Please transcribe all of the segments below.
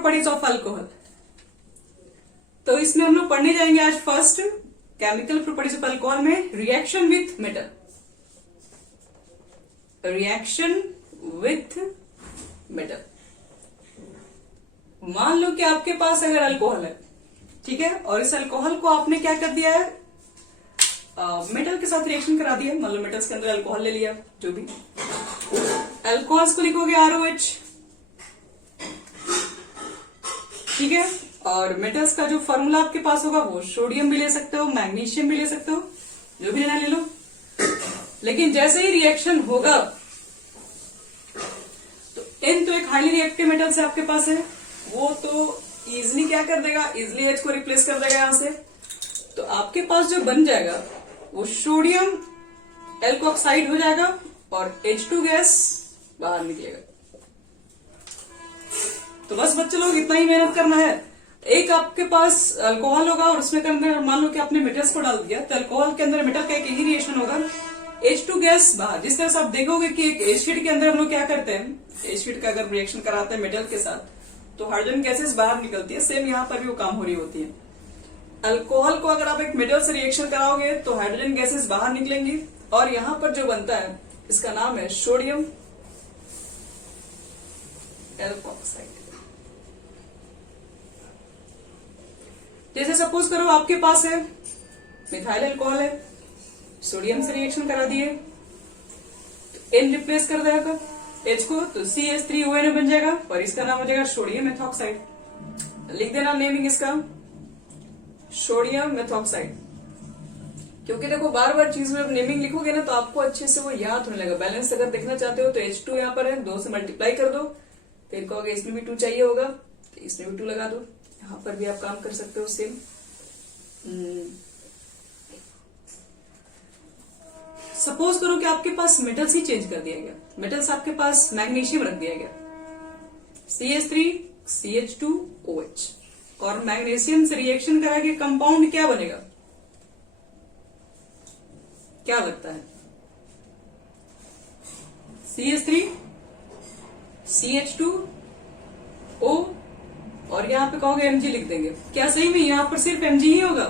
Properties of alcohol. तो इसमें हम लोग पढ़ने जाएंगे आज first chemical properties of alcohol में reaction with metal. Reaction with metal. मान लो कि आपके पास अगर अल्कोहल है, ठीक है, और इस अल्कोहल को आपने क्या कर दिया है, मेटल के साथ रिएक्शन करा दिया। मान लो मेटल्स के अंदर अल्कोहल ले लिया, जो भी अल्कोहल्स को लिखोगे ROH, ठीक है, और मेटल्स का जो फॉर्मूला आपके पास होगा वो सोडियम भी ले सकते हो, मैग्नीशियम भी ले सकते हो, जो भी लेना ले लो। लेकिन जैसे ही रिएक्शन होगा तो N तो एक हाईली रिएक्टिव मेटल से आपके पास है, वो तो इजिली क्या कर देगा, इजिली H को रिप्लेस कर देगा यहां से। तो आपके पास जो बन जाएगा वो सोडियम एल्कोक्साइड हो जाएगा और H2 गैस बाहर निकलेगा। तो बस बच्चे लोग इतना ही मेहनत करना है। एक आपके पास अल्कोहल होगा और उसमें अंदर मान लो कि आपने मेटल्स को डाल दिया, तो अल्कोहल के अंदर मेटल का एक ही रिएक्शन होगा, H2 गैस बाहर। जिस तरह से आप देखोगे कि एक एसिड के अंदर हम लोग क्या करते हैं, एसिड का अगर रिएक्शन कराते हैं मेटल के साथ तो हाइड्रोजन गैसेस बाहर निकलती है। सेम यहाँ पर भी वो काम हो रही होती है। अल्कोहल को अगर आप एक मेटल से रिएक्शन कराओगे तो हाइड्रोजन गैसेस बाहर निकलेंगी और यहाँ पर जो बनता है इसका नाम है सोडियम एल्कोक्साइड। जैसे सपोज करो आपके पास है मिथाइल अल्कोहल है, सोडियम से रिएक्शन करा दिए तो N रिप्लेस कर देगा H को, तो CH3ONO बन जाएगा और इसका नाम हो जाएगा सोडियम मेथॉक्साइड। लिख देना नेमिंग इसका सोडियम मेथॉक्साइड। क्योंकि देखो बार बार चीज में नेमिंग लिखोगे ना तो आपको अच्छे से वो याद होने लगा। बैलेंस अगर देखना चाहते हो तो H2 यहाँ पर है, 2 से मल्टीप्लाई कर दो, फिर कहोगे इसमें भी 2 चाहिए होगा तो इसमें भी 2 लगा दो। यहाँ पर भी आप काम कर सकते हो सेम। सपोज करो कि आपके पास मेटल्स ही चेंज कर दिया गया, मेटल्स आपके पास मैग्नीशियम रख दिया गया, CH3CH2OH, और मैग्नीशियम से रिएक्शन करा के कंपाउंड क्या बनेगा, क्या लगता है? CH3CH2O और यहाँ पे कहोगे Mg लिख देंगे। क्या सही में यहाँ पर सिर्फ Mg ही होगा?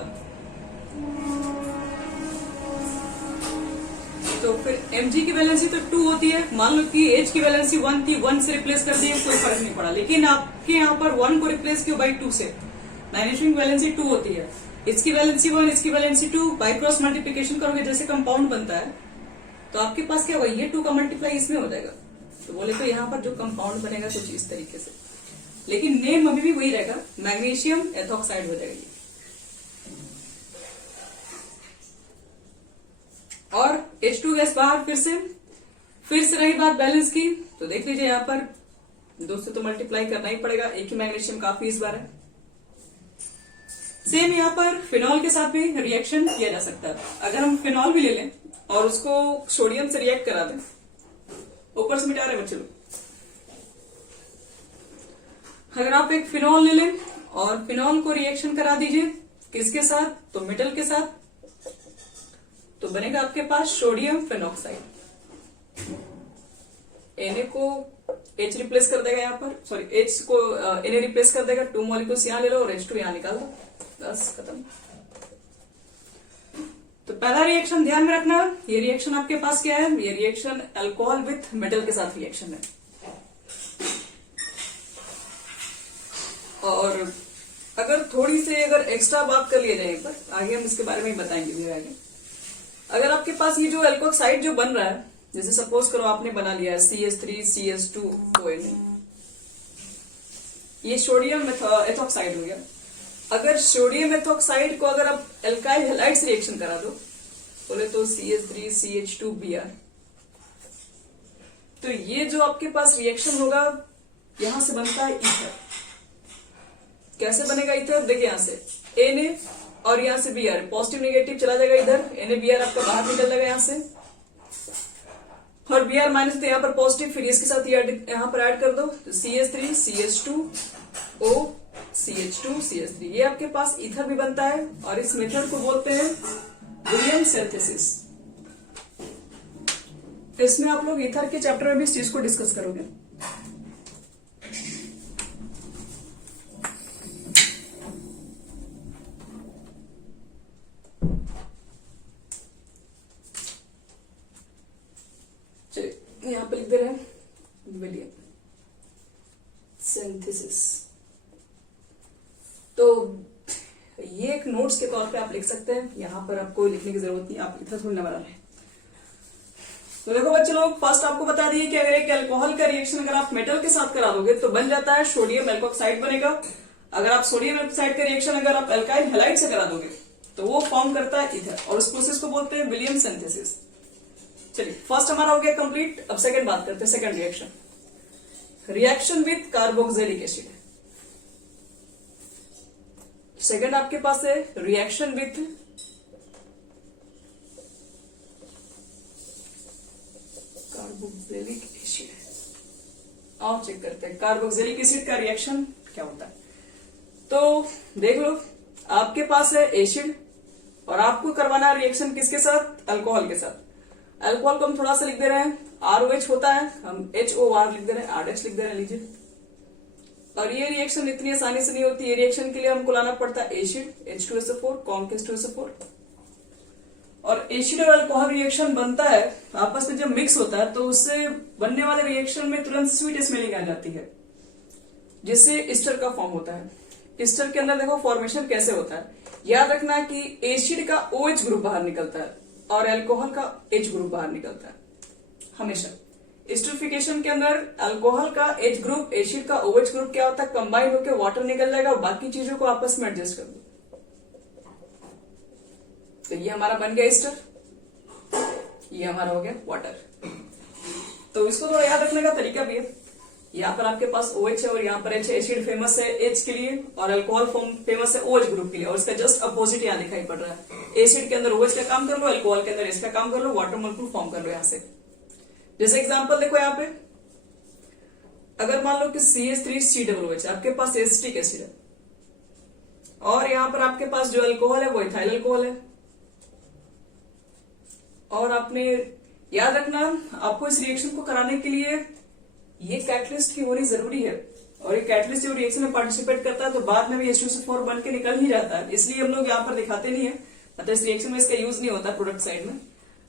तो फिर Mg की वैलेंसी तो 2 होती है। मान लो कि H की वैलेंसी 1 थी, 1 से रिप्लेस कर दिए, कोई फर्क नहीं पड़ा। लेकिन आपके यहाँ पर 1 को रिप्लेस किया बाई 2 से। मैग्नीशियम की वैलेंसी 2 होती है, इसकी वैलेंसी 1, इसकी वैलेंसी 2, बाई क्रॉस मल्टीप्लीकेशन करोगे जैसे कंपाउंड बनता है तो आपके पास क्या होगा, ये 2 का मल्टीप्लाई इसमें हो जाएगा। तो बोले तो यहाँ पर जो कंपाउंड बनेगा कुछ इस तरीके से, लेकिन नेम अभी भी वही रहेगा, मैग्नीशियम एथॉक्साइड हो जाएगा। और H2 गैस बाहर। फिर से रही बात बैलेंस की, तो देख लीजिए यहाँ पर 2 से तो मल्टीप्लाई करना ही पड़ेगा, एक ही मैग्नीशियम काफी इस बार है। सेम यहाँ पर फिनॉल के साथ भी रिएक्शन किया जा सकता है। अगर हम फिनॉल भी ले लें और उसको सोडियम से रिएक्ट करा दें, ऊपर से मिटा रहे बच्चे लोग, अगर आप एक फिनॉल ले लें और फिनॉल को रिएक्शन करा दीजिए किसके साथ, तो मेटल के साथ, तो बनेगा आपके पास सोडियम फेनॉक्साइड। Na को H रिप्लेस कर देगा यहाँ पर, सॉरी H को Na रिप्लेस कर देगा, 2 मॉलिक्यूल्स यहाँ ले लो और H2 यहाँ निकाल दो, बस खत्म। तो पहला रिएक्शन ध्यान में रखना, ये रिएक्शन आपके पास क्या है, ये रिएक्शन अल्कोहल विथ मेटल के साथ रिएक्शन है। और अगर थोड़ी सी अगर एक्स्ट्रा बात कर लिए जाए पर आगे हम इसके बारे में बताएंगे भी आगे। अगर आपके पास ये जो एल्कोक्साइड जो बन रहा है, जैसे सपोज करो आपने बना लिया है CH3CH2ONO, ये सोडियम एथॉक्साइड हो गया। अगर सोडियम एथॉक्साइड को अगर आप एल्काइल हैलाइड से रिएक्शन करा दो, बोले तो CH3CH2Br, तो ये जो आपके पास रिएक्शन होगा यहां से बनता है ईथर। कैसे बनेगा ईथर, देखिए यहां से Na और यहाँ से Br, पॉजिटिव नेगेटिव चला जाएगा इधर, NaBr आपका बाहर निकल जाएगा यहाँ से, और Br माइनस तो यहाँ पर पॉजिटिव, फिर इसके साथ यहाँ पर ऐड कर दो तो CH3CH2O CH2CH3, ये आपके पास ईथर भी बनता है और इस मेथड को बोलते हैं विलियम सिंथेसिस। इसमें आप लोग ईथर के चैप्टर में भी इस चीज को डिस्कस करोगे। यहाँ पे लिख दे रहे हैं विलियम सिंथेसिस। तो ये एक नोट्स के तौर पे आप लिख सकते हैं, यहाँ पर आपको लिखने की जरूरत नहीं, आप इतना थोड़ी ना बना रहे हैं। तो देखो बच्चे लोग, फर्स्ट आपको बता दिए कि अगर एक अल्कोहल का रिएक्शन अगर आप मेटल के साथ करा दोगे तो बन जाता है सोडियम एल्कोक्साइड बनेगा। अगर आप सोडियम एल्कोक्साइड का रिएक्शन अगर आप अल्काइल हैलाइड से करा दोगे तो वो फॉर्म करता है ईथर, और उस प्रोसेस को बोलते हैं विलियम सिंथेसिस। चलिए फर्स्ट हमारा हो गया कंप्लीट। अब सेकंड बात करते हैं, second reaction, reaction with carboxylic acid. Second आपके पास है रिएक्शन विथ कार्बोक्सिलिक एसिड। आओ चेक करते हैं कार्बोक्सिलिक एसिड का रिएक्शन क्या होता है। तो देख लो, आपके पास है एसिड और आपको करवाना है रिएक्शन किसके साथ, अल्कोहल के साथ। अल्कोहल को हम थोड़ा सा लिख दे रहे हैं, ROH होता है, हम HOR लिख दे रहे हैं, RH लिख दे रहे हैं, लीजिए। और ये रिएक्शन इतनी आसानी से नहीं होती, ये रिएक्शन के लिए हमको लाना पड़ता है एसिड H2SO4 कॉन्क H2SO4। और एसिड और अल्कोहल रिएक्शन बनता है आपस में, जब मिक्स होता है तो उससे बनने वाले रिएक्शन में तुरंत स्वीट स्मेलिंग आ जाती है, जिससे एस्टर का फॉर्म होता है। एस्टर के अंदर देखो फॉर्मेशन कैसे होता है, याद रखना कि एसिड का OH ग्रुप बाहर निकलता है और अल्कोहल का H ग्रुप बाहर निकलता है हमेशा। एस्टरिफिकेशन के अंदर अल्कोहल का H ग्रुप, एसिड का OH ग्रुप क्या होता है, कंबाइन होकर वाटर निकल जाएगा और बाकी चीजों को आपस में एडजस्ट कर दो। तो ये हमारा बन गया एस्टर, ये हमारा हो गया वाटर। तो इसको थोड़ा याद रखने का तरीका भी है, यहाँ पर आपके पास OH है और यहाँ पर H है। एसिड फेमस है H के लिए और अल्कोहल फॉर्म फेमस है OH ग्रुप के लिए, और इसका जस्ट अपोजिट यहाँ दिखाई पड़ रहा है। एसिड के अंदर OH का काम कर लो, अल्कोहल के अंदर H का काम कर लो, वाटर मॉलिक्यूल फॉर्म कर लो यहाँ से। जैसे एग्जांपल देखो यहाँ पे, अगर मान लो कि CH3COOH आपके पास एसिटिक एसिड है और यहाँ पर आपके पास जो अल्कोहल है वो इथाइल अल्कोहल है। और आपने याद रखना, आपको इस रिएक्शन को कराने के लिए ये कैटलिस्ट की होनी जरूरी है, और ये कैटलिस्ट जो रिएक्शन में पार्टिसिपेट करता है तो बाद में भी H2SO4 बन के निकल ही जाता है, इसलिए हम लोग यहाँ पर दिखाते नहीं है, मतलब इस रिएक्शन में इसका यूज नहीं होता प्रोडक्ट साइड में।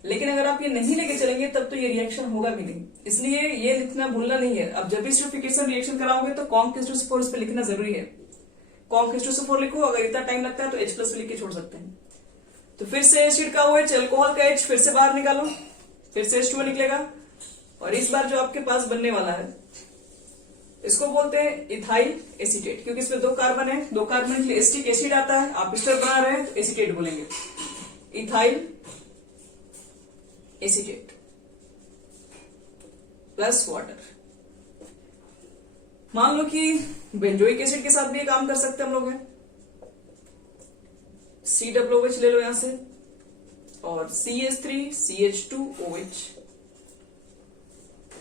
लेकिन अगर आप ये नहीं लेके चलेंगे तब तो ये रिएक्शन होगा भी नहीं, इसलिए ये लिखना भूलना नहीं है। अब जब भी एस्टरिफिकेशन रिएक्शन कराओगे तो कॉन्क H2SO4 इस पर लिखना जरूरी है। कॉन्क H2SO4 लिखो, अगर इतना टाइम लगता है तो H+ लिख के छोड़ सकते हैं। तो फिर से एसिड का OH, अल्कोहल का H फिर से बाहर निकालो, फिर से H2O निकलेगा, और इस बार जो आपके पास बनने वाला है इसको बोलते हैं इथाइल एसीटेट, क्योंकि इसमें 2 कार्बन है, 2 कार्बन के लिए एसिटिक एसिड आता है, आप एस्टर बना रहे हैं तो एसीटेट बोलेंगे, इथाइल एसीटेट प्लस वाटर। मान लो कि बेंजोइक एसिड के साथ भी ये काम कर सकते हैं हम लोग हैं, COOH ले लो यहां से, और CH3CH2OH।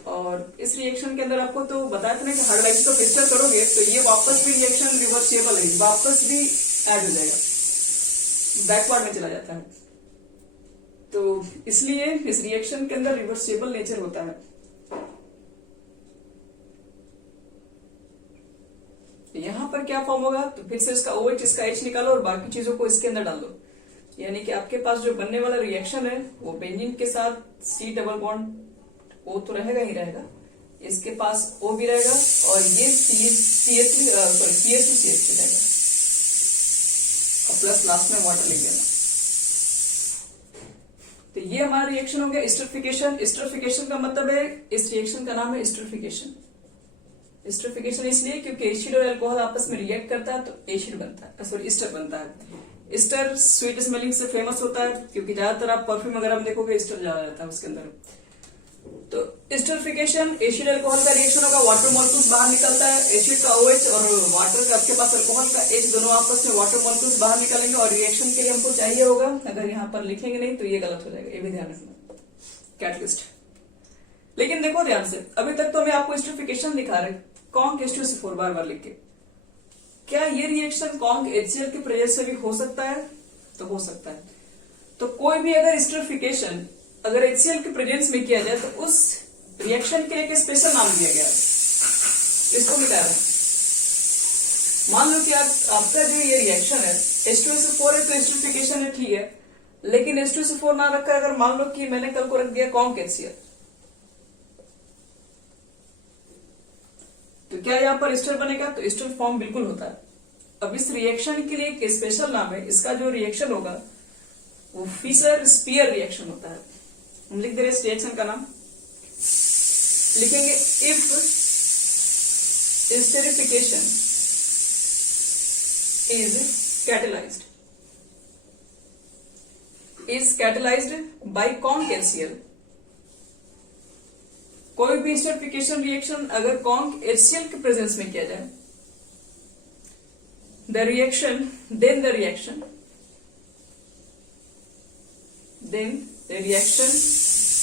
और इस रिएक्शन के अंदर आपको तो बताया था ना कि हाइड्रोलाइसिस ऑफ एस्टर करोगे तो ये वापस भी रिएक्शन रिवर्सिबल है, वापस भी ऐड हो जाएगा, बैकवर्ड में चला जाता है। तो इसलिए इस रिएक्शन के अंदर रिवर्सिबल नेचर होता है। यहां पर क्या फॉर्म होगा, तो फिर से इसका OH इसका H निकालो और बाकी चीजों को इसके अंदर डाल दो, यानी कि आपके पास जो बनने वाला रिएक्शन है वो बेंजीन के साथ C डबल बॉन्ड O तो रहेगा ही रहेगा, इसके पास O भी रहेगा और ये CH2CH3 रहेगा, और प्लस लास्ट में वाटर लिख देना। तो ये हमारा रिएक्शन हो गया एस्टरिफिकेशन। एस्टरिफिकेशन का मतलब है, इस रिएक्शन का नाम है एस्टरिफिकेशन। एस्टरिफिकेशन इसलिए क्योंकि एसिड और अल्कोहल आपस में रिएक्ट करता है तो एसिड बनता है, सॉरी एस्टर बनता है। एस्टर स्वीट स्मेलिंग से फेमस होता है, क्योंकि ज्यादातर आप परफ्यूम वगैरह में देखोगे एस्टर ज्यादा रहता है उसके अंदर। तो एस्टरिफिकेशन, एसिड अल्कोहल का रिएक्शन होगा, वाटर मॉलिक्यूल्स बाहर निकलता है, एसिड का OH और वाटर का आपके पास अल्कोहल का H दोनों आपस में वाटर मॉलिक्यूल्स बाहर निकलेंगे, और रिएक्शन के लिए हमको चाहिए होगा, अगर यहाँ पर लिखेंगे नहीं तो ये गलत हो जाएगा, ये भी ध्यान रखना, कैटलिस्ट। लेकिन देखो ध्यान से, अभी तक तो हमें आपको एस्टरिफिकेशन दिखा रहे, कॉन्क H2SO4 बार बार लिख के। क्या ये रिएक्शन कॉन्क HCl के प्रेजेंस से भी हो सकता है? तो हो सकता है। तो कोई भी अगर एस्टरिफिकेशन अगर HCl के प्रेजेंस में किया जाए तो उस रिएक्शन के लिए एक स्पेशल नाम दिया गया है, इसको मिटा रहे हैं। मान लो कि आपका जो ये रिएक्शन है H2SO4 है तो एस्टरिफिकेशन है, ठीक है, लेकिन H2SO4 ना रखकर अगर मान लो कि मैंने कल को रख दिया कॉन्क HCl, तो क्या यहाँ पर एस्टर बनेगा? तो एस्टर फॉर्म बिल्कुल होता है। अब इस रिएक्शन के लिए एक स्पेशल नाम है, इसका जो रिएक्शन होगा वो फिशर स्पीयर रिएक्शन होता है। हम लिख दे रहे हैं इस रिएक्शन का नाम, लिखेंगे if esterification is catalyzed by conc HCl। कोई भी एस्टरिफिकेशन रिएक्शन अगर conc HCl के प्रेजेंस में किया जाए, the reaction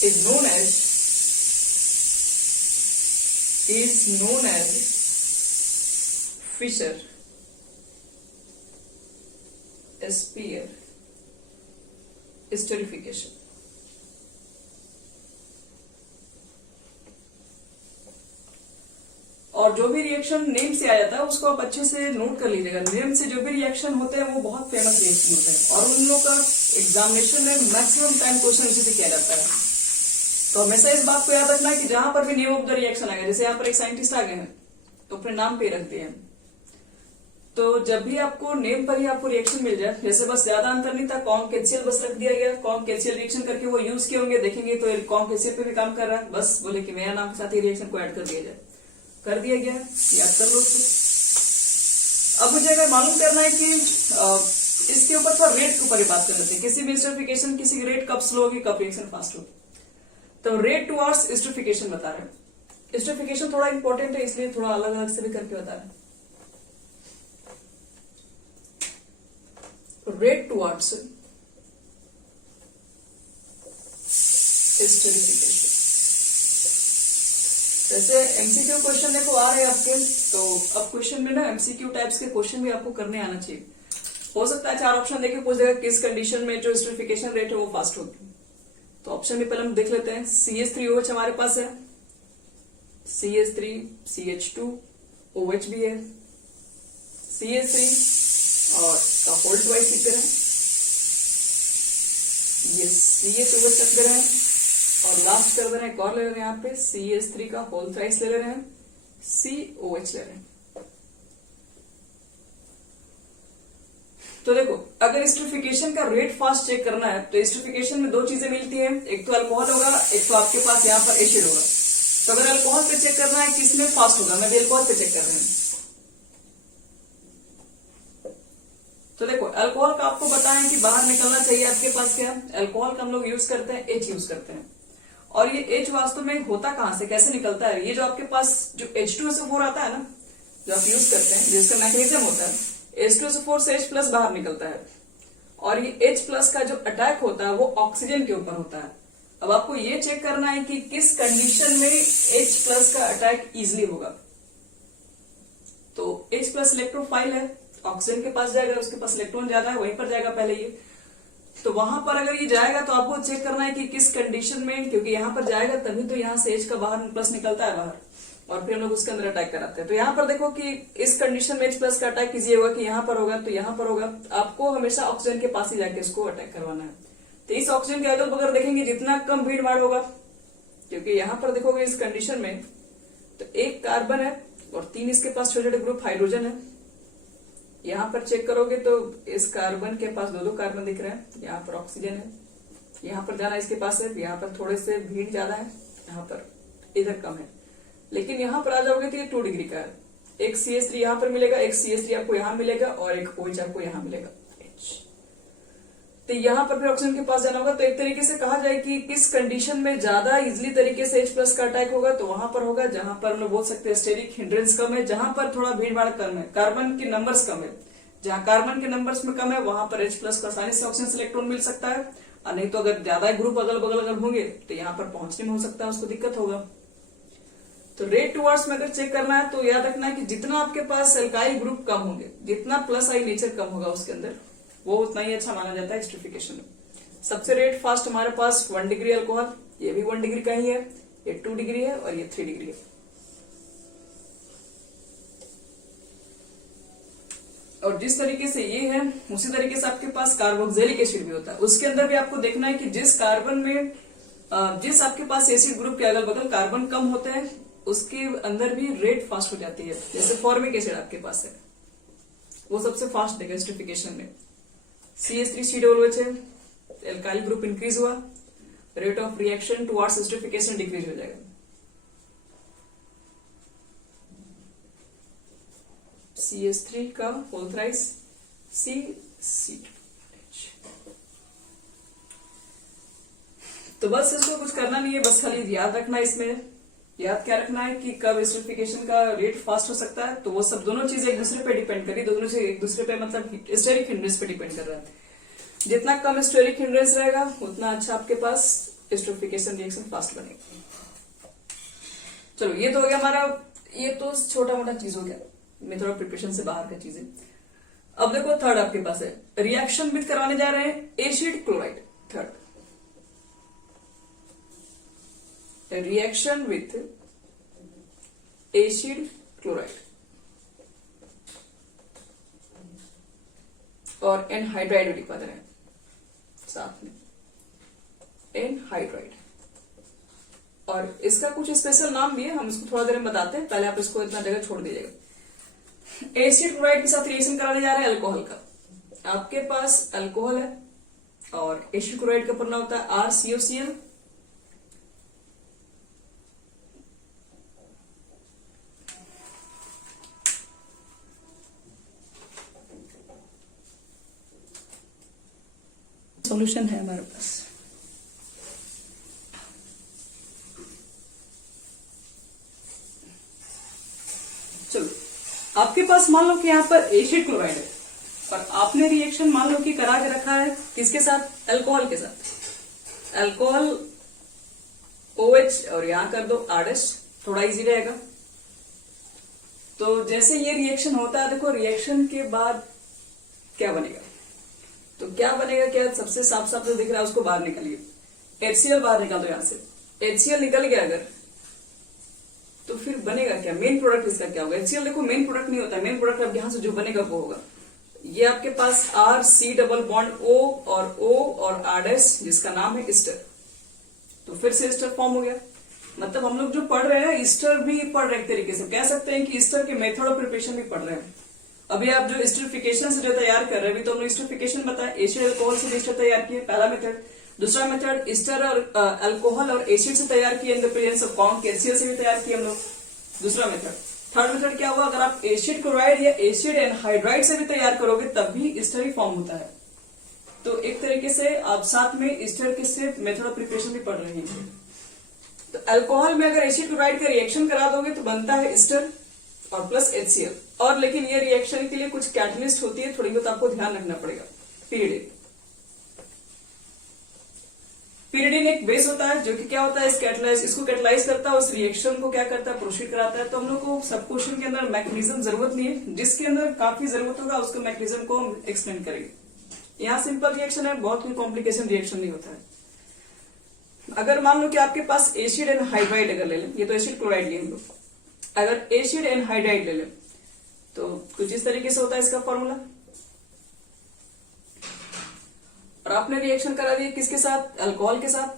is known as Fischer Spear esterification। और जो भी रिएक्शन नेम से आ जाता है उसको आप अच्छे से नोट कर लीजिएगा। नेम से जो भी रिएक्शन होते हैं वो बहुत फेमस रिएक्शन होते हैं और उन लोगों का एग्जामिनेशन में मैक्सिमम टाइम क्वेश्चन उसी से किया जाता है। तो हमेशा इस बात को याद रखना है कि जहां पर भी नेम ऑफ द रिएक्शन आएगा, जैसे यहाँ पर एक साइंटिस्ट आ गए हैं तो अपने नाम पे रख दिए हैं, तो जब भी आपको नेम पर ही आपको रिएक्शन मिल जाए, जैसे बस ज्यादा अंतर नहीं था, कॉन्क HCl बस रख दिया गया, कॉन्क HCl रिएक्शन करके वो यूज किए होंगे, देखेंगे तो कॉन्क HCl पे भी काम कर रहा है, बस बोले कि मेरा नाम के साथ ही रिएक्शन को ऐड कर दिया जाए, कर दिया गया, याद कर लो उसको। अब मुझे अगर मालूम करना है कि इसके ऊपर थोड़ा रेट के ऊपर ही बात कर लेते हैं। किसी भी एस्टरिफिकेशन किसी की रेट कब स्लो होगी, कब रिएक्शन फास्ट होगी, तो रेट टुवर्ड्स एस्टरिफिकेशन बता रहे हैं। एस्टरिफिकेशन थोड़ा इंपॉर्टेंट है इसलिए थोड़ा अलग अलग से भी करके बता रहे हैं। रेट टुवर्ड्स एस्टरिफिकेशन, जैसे एमसीक्यू क्वेश्चन देखो आ रहे हैं आपके, तो अब क्वेश्चन में ना एमसीक्यू टाइप्स के क्वेश्चन भी आपको करने आना चाहिए। हो सकता है 4 ऑप्शन देके पूछ देगा किस कंडीशन में जो एस्टरिफिकेशन रेट है वो फास्ट होगी। तो ऑप्शन भी पहले हम देख लेते हैं। CH3OH हमारे पास है, CH3 CH2 OH भी है, CH3 और का होल ट्वाइस लिख रहे हैं, ये CH OH रख दे रहे हैं और लास्ट कर दे रहे हैं, एक और ले रहे हैं यहाँ पे CH3 का होल थ्राइस ले रहे हैं, COH ले रहे हैं। तो देखो अगर एस्टरिफिकेशन का रेट फास्ट चेक करना है तो एस्टरिफिकेशन में 2 चीजें मिलती हैं, एक तो अल्कोहल होगा, एक तो आपके पास यहाँ पर एसिड होगा। तो अगर अल्कोहल पे चेक करना है किसमें फास्ट होगा, मैं अल्कोहल पे चेक कर रही हूँ। तो देखो अल्कोहल का आपको बताएं कि बाहर निकलना चाहिए आपके पास क्या, अल्कोहल का हम लोग यूज करते हैं H यूज करते हैं, और ये H वास्तव में होता कहां से, कैसे निकलता है, ये जो आपके पास जो H2SO4 आता है ना, जो आप यूज करते हैं, जिसका मैकेनिज्म होता है H2SO4 से H+ बाहर निकलता है, और ये H+ का जो अटैक होता है वो ऑक्सीजन के ऊपर होता है। अब आपको ये चेक करना है कि किस कंडीशन में H+ का अटैक इजिली होगा। तो H+ इलेक्ट्रोफाइल है, ऑक्सीजन के पास जाएगा, उसके पास इलेक्ट्रॉन ज्यादा है, वहीं पर जाएगा पहले ये। तो वहां पर अगर ये जाएगा तो आपको चेक करना है कि किस कंडीशन में, क्योंकि यहाँ पर जाएगा तभी तो यहाँ से H का बाहर+ निकलता है बाहर, और फिर हम लोग उसके अंदर अटैक कराते हैं। तो यहाँ पर देखो कि इस कंडीशन में H+ का अटैक इजी होगा कि यहाँ पर होगा, तो यहाँ पर होगा। आपको हमेशा ऑक्सीजन के पास ही जाके इसको अटैक करवाना है। तो इस ऑक्सीजन के अगल बगल देखेंगे जितना कम भीड़ भाड़ होगा, क्योंकि यहाँ पर देखोगे इस कंडीशन में तो 1 कार्बन है और 3 इसके पास छोटे छोटे ग्रुप हाइड्रोजन है। यहाँ पर चेक करोगे तो इस कार्बन के पास 2 कार्बन दिख रहे हैं, यहाँ पर ऑक्सीजन है, यहाँ पर जाना इसके पास है, यहाँ पर थोड़े से भीड़ ज्यादा है, यहाँ पर इधर कम है। लेकिन यहाँ पर आ जाओगे तो ये 2 डिग्री का है, एक CH3 यहाँ पर मिलेगा, एक CH3 आपको यहाँ मिलेगा और एक OH आपको यहाँ मिलेगा H। तो यहाँ पर फिर ऑक्सीजन के पास जाना होगा। तो एक तरीके से कहा जाए कि किस कंडीशन में ज्यादा इजिली तरीके से H+ का अटैक होगा, तो वहां पर होगा जहां पर हम लोग बोल सकते हैं स्टेरिक हिंड्रेंस कम है, जहां पर थोड़ा भीड़ भाड़ कम है, कार्बन के नंबर्स कम है। जहां कार्बन के नंबर्स में कम है वहां पर H+ का आसानी से ऑक्सीजन से इलेक्ट्रॉन मिल सकता है, और नहीं तो अगर ज्यादा ग्रुप अगल बगल अगर होंगे तो यहाँ पर पहुंचने में हो सकता है उसको दिक्कत होगा। तो रेट टुवर्ड्स में अगर चेक करना है तो याद रखना है कि जितना आपके पास एल्काइल ग्रुप कम होंगे, जितना +I नेचर कम होगा उसके अंदर, वो उतना ही अच्छा माना जाता है एस्टरिफिकेशन में। सबसे रेट फास्ट हमारे पास 1 डिग्री अल्कोहल, ये भी 1 डिग्री का ही है, ये 2 डिग्री है और ये 3 डिग्री है। और जिस तरीके से ये है उसी तरीके से आपके पास कार्बोक्सिलिक एसिड भी होता है। उसके अंदर भी आपको देखना है कि जिस कार्बन में जिस आपके पास एसिड ग्रुप के अगल बगल कार्बन कम होते हैं उसके अंदर भी रेट फास्ट हो जाती है। जैसे फॉर्मिक एसिड आपके पास है, वो सबसे फास्ट देगा एस्टरिफिकेशन में। CH3COOH है, एल्काइल ग्रुप इंक्रीज हुआ, rate of reaction towards esterification decrease हो जाएगा। CH3 का होल थ्राइस C। तो बस इसको कुछ करना नहीं है, बस खाली याद रखना है। इसमें याद क्या रखना है कि कब एस्टरिफिकेशन का रेट फास्ट हो सकता है, तो वो सब दोनों चीजें एक दूसरे पे डिपेंड करी, दोनों चीज एक दूसरे पे मतलब स्टेरिक हिंड्रेंस पे डिपेंड कर रहा है। जितना कम स्टेरिक हिंड्रेंस रहेगा उतना अच्छा आपके पास एस्टरिफिकेशन रिएक्शन फास्ट बनेगा। चलो ये तो हो गया हमारा, ये तो छोटा मोटा चीज हो गया, मेथड ऑफ प्रिपरेशन से बाहर का चीजें। अब देखो थर्ड आपके पास है, रिएक्शन विद करवाने जा रहे हैं acid chloride. Third reaction with acid chloride और एनहाइड्राइड भी लिखवा दे रहे हैं साथ में, एनहाइड्राइड। और इसका कुछ स्पेशल नाम भी है, हम इसको थोड़ा देर में बताते हैं, पहले आप इसको इतना जगह छोड़ दीजिएगा। एसिड क्लोराइड के साथ रिएक्शन कराने जा रहे हैं अल्कोहल का। आपके पास अल्कोहल है और एसिड क्लोराइड का फॉर्मूला होता है RCOCl। सॉल्यूशन है हमारे पास। चलो आपके पास मान लो कि यहां पर एसिड क्लोराइड है और आपने रिएक्शन मान लो कि करा के रखा है किसके साथ, अल्कोहल के साथ। अल्कोहल OH और यहां कर दो R-, थोड़ा इजी रहेगा। तो जैसे ये रिएक्शन होता है, देखो रिएक्शन के बाद क्या बनेगा, तो क्या बनेगा, क्या सबसे साफ साफ जो दिख रहा है उसको बाहर निकालिए। HCl बाहर निकाल दो, यहां से HCl निकल गया अगर, तो फिर बनेगा क्या, मेन प्रोडक्ट इसका क्या होगा। HCl देखो मेन प्रोडक्ट नहीं होता, मेन प्रोडक्ट अब यहां से जो बनेगा वो होगा ये आपके पास RC डबल बॉन्ड O और R- जिसका नाम है ईस्टर। तो फिर से ईस्टर फॉर्म हो गया। मतलब हम लोग जो पढ़ रहे हैं ईस्टर भी पढ़ रहे एक तरीके से, कह सकते हैं कि ईस्टर के मेथड ऑफ प्रिपरेशन भी पढ़ रहे हैं। अभी आप जो एस्टरिफिकेशन से जो तैयार कर रहे हैं, तो हमने एस्टरिफिकेशन बताया, एसिड अल्कोहल से एस्टर तैयार किए, पहला मेथड। दूसरा मेथड एस्टर और अल्कोहल और एसिड से तैयार किए, in the presence of conc HCl से भी तैयार किए हम लोग, दूसरा मेथड। थर्ड मेथड क्या हुआ, अगर आप एसिड क्लोराइड या एसिड एनहाइड्राइड से भी तैयार करोगे तब भी ईस्टर ही फॉर्म होता है। तो एक तरीके से आप साथ में ईस्टर के से मेथड ऑफ प्रिपरेशन भी पढ़ रहे हैं। तो अल्कोहल में अगर एसिड क्लोराइड का रिएक्शन करा दोगे तो बनता है ईस्टर और प्लस HCl। और लेकिन ये रिएक्शन के लिए कुछ कैटलिस्ट होती है, थोड़ी बहुत आपको ध्यान रखना पड़ेगा। पिरिडिन, पिरिडिन एक बेस होता है जो कि क्या होता है, इसको कैटलाइज करता है, उस रिएक्शन को क्या करता है, प्रोसीड कराता है। तो हम लोग को सब क्वेश्चन के अंदर मैकेनिज्म जरूरत नहीं है, जिसके अंदर काफी जरूरत होगा उसको मैकेनिज्म को हम एक्सप्लेन करेंगे। यहाँ सिंपल रिएक्शन है, बहुत कोई कॉम्प्लिकेशन रिएक्शन नहीं होता है। अगर मान लो कि आपके पास एसिड एनहाइड्राइड अगर ले लें, ये तो एसिड क्लोराइड लिए हम लोग, अगर एसिड एनहाइड्राइड ले लें तो कुछ इस तरीके से होता है इसका फॉर्मूला। और आपने रिएक्शन करा दिया किसके साथ, अल्कोहल के साथ,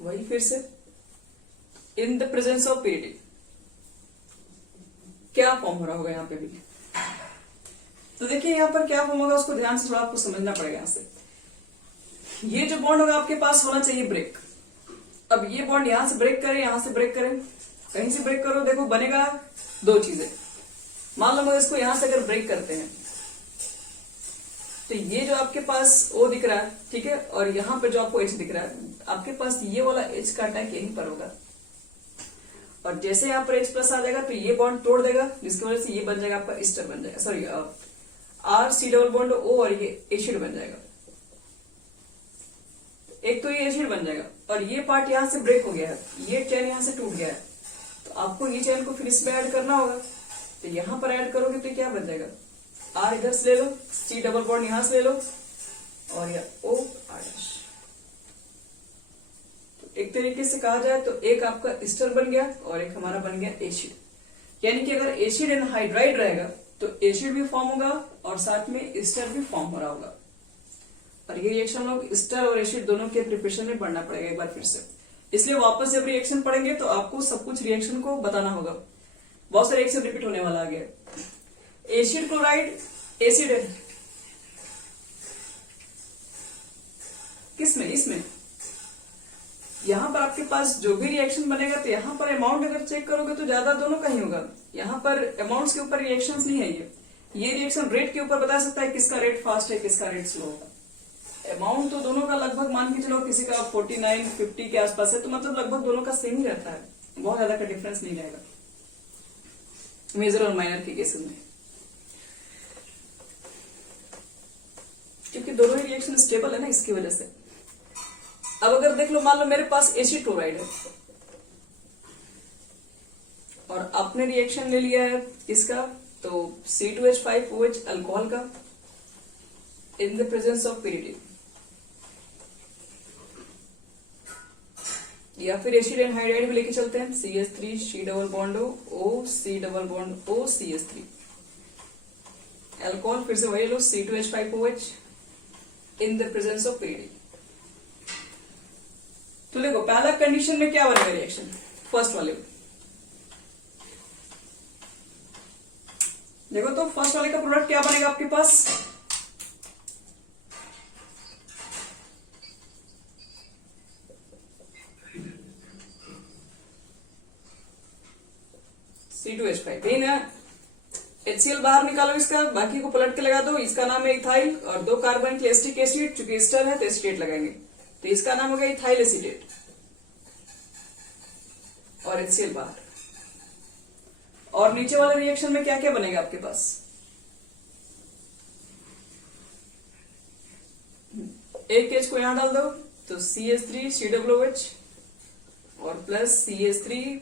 वही फिर से in the presence of pyridine क्या फॉर्म हो रहा होगा यहाँ पे भी। तो देखिए यहाँ पर क्या फॉर्म होगा, उसको ध्यान से थोड़ा आपको समझना पड़ेगा। यहां से ये जो बॉन्ड होगा आपके पास होना चाहिए ब्रेक। अब ये बॉन्ड यहां से ब्रेक करें, यहां से ब्रेक करें, कहीं से ब्रेक करो, देखो बनेगा दो चीजें। मान लो इसको यहां से अगर ब्रेक करते हैं तो ये जो आपके पास O दिख रहा है, ठीक है, और यहाँ पे जो आपको H दिख रहा है, आपके पास ये वाला H का अटैक यहीं पर होगा। और जैसे यहाँ पर H प्लस आ जाएगा तो ये बॉन्ड तोड़ देगा, जिसकी वजह से ये बन जाएगा आपका ईस्टर बन जाएगा, sorry RC double bond O और ये एसिड बन जाएगा। एक तो ये एसिड बन जाएगा और ये पार्ट यहाँ से ब्रेक हो गया है, ये चेन यहाँ से टूट गया है, तो आपको ये चेन को फिर इसमें ऐड करना होगा। तो यहाँ पर ऐड करोगे तो क्या बन जाएगा, R इधर से ले लो, C डबल बॉन्ड यहां से ले लो और या OR। तो एक तरीके से कहा जाए तो एक आपका ईस्टर बन गया और एक हमारा बन गया एसिड। यानी कि अगर एसिड एनहाइड्राइड रहेगा तो एसिड भी फॉर्म होगा और साथ में ईस्टर भी फॉर्म हो रहा होगा। और ये रिएक्शन लोग ईस्टर और एसिड दोनों के प्रिपरेशन में पढ़ना पड़ेगा एक बार फिर से। इसलिए वापस जब रिएक्शन पढ़ेंगे तो आपको सब कुछ रिएक्शन को बताना होगा। बहुत सारे रिएक्शन रिपीट होने वाला आगे। एसिड क्लोराइड एसिड है किसमें, इसमें। यहां पर आपके पास जो भी रिएक्शन बनेगा तो यहां पर अमाउंट अगर चेक करोगे तो ज्यादा दोनों का ही होगा। यहां पर अमाउंट्स के ऊपर रिएक्शंस नहीं है। ये रिएक्शन रेट के ऊपर बता सकता है किसका रेट फास्ट है किसका रेट स्लो होगा। अमाउंट तो दोनों का लगभग मान के चलो किसी का 49 50 के आसपास है, तो मतलब लगभग दोनों का सेम ही रहता है, बहुत ज्यादा का डिफरेंस नहीं रहेगा मेजर और माइनर के केसेस में, क्योंकि दोनों ही रिएक्शन स्टेबल है ना, इसकी वजह से। अब अगर देख लो, मान लो मेरे पास एसिड क्लोराइड है और आपने रिएक्शन ले लिया है इसका, तो C2H5OH अल्कोहल का in the presence of pyridine, या फिर एसिड एनहाइड्राइड भी लेके चलते हैं, CH3 C double bond O C double bond O CH3 alcohol, फिर से वही लो C2H5OH in the presence of pyridine। तो देखो पहला कंडीशन में क्या बनेगा रिएक्शन, फर्स्ट वाले में देखो, तो फर्स्ट वाले का प्रोडक्ट क्या बनेगा आपके पास, C2H5 यही ना। HCl बाहर निकालो इसका, बाकी को पलट के लगा दो, इसका नाम है इथाइल, और 2 कार्बन की एसिटिक एसिड, चूंकि एस्टर है तो एसिटेट लगाएंगे, तो इसका नाम होगा इथाइल एसिटेट, और HCl बाहर। और नीचे वाले रिएक्शन में क्या क्या बनेगा आपके पास, एक H को यहां डाल दो तो CH3 COOH और plus CH3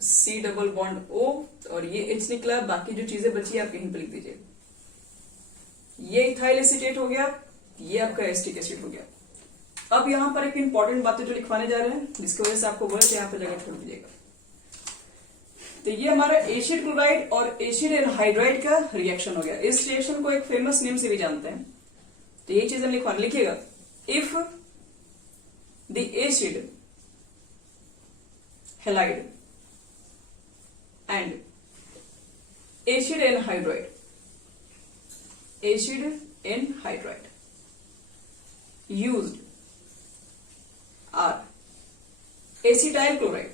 C double bond O, और ये H निकला, बाकी जो चीजें बची आप यहीं पर लिख दीजिए। ये इथाइल एसिटेट हो गया, ये आपका एसिटिक एसिड हो गया। अब यहां पर एक इंपॉर्टेंट बातें जो लिखवाने जा रहे हैं, जिसकी वजह से आपको बोले तो यहां पर जगह छोड़ दीजिएगा। तो ये हमारा एसिड क्लोराइड और एसिड एनहाइड्राइड का रिएक्शन हो गया। इस रिएक्शन को एक फेमस नेम से भी जानते हैं, तो ये चीज हम लिखिएगा, if the acid halide and acid anhydride used are acetyl chloride,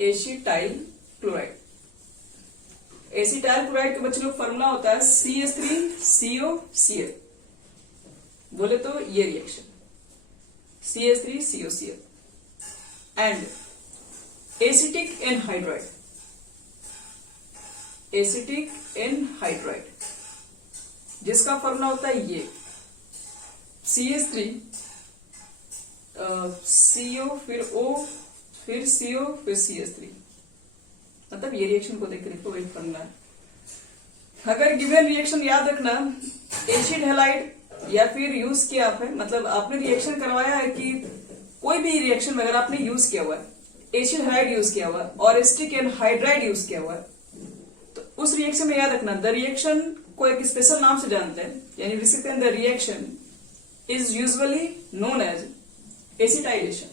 acetyl chloride का बच्चे लोग फॉर्मूला होता है CH3COCl, बोले तो ये reaction CH3COCl and acetic anhydride, जिसका फॉर्मूला होता है ये CH3 CO फिर O फिर CO फिर CH3, मतलब ये रिएक्शन को देख के देखो, वही फॉर्मूला है। अगर गिवन रिएक्शन याद रखना, एसिड हैलाइड या फिर यूज किया आपने, मतलब आपने रिएक्शन करवाया है कि कोई भी रिएक्शन में अगर आपने यूज किया हुआ है, एसिड हैलाइड यूज किया हुआ है और एसिटिक एनहाइड्राइड यूज किया हुआ है, तो उस रिएक्शन में याद रखना द रिएक्शन को एक स्पेशल नाम से जानते हैं, यानी the reaction is usually known as acetylation.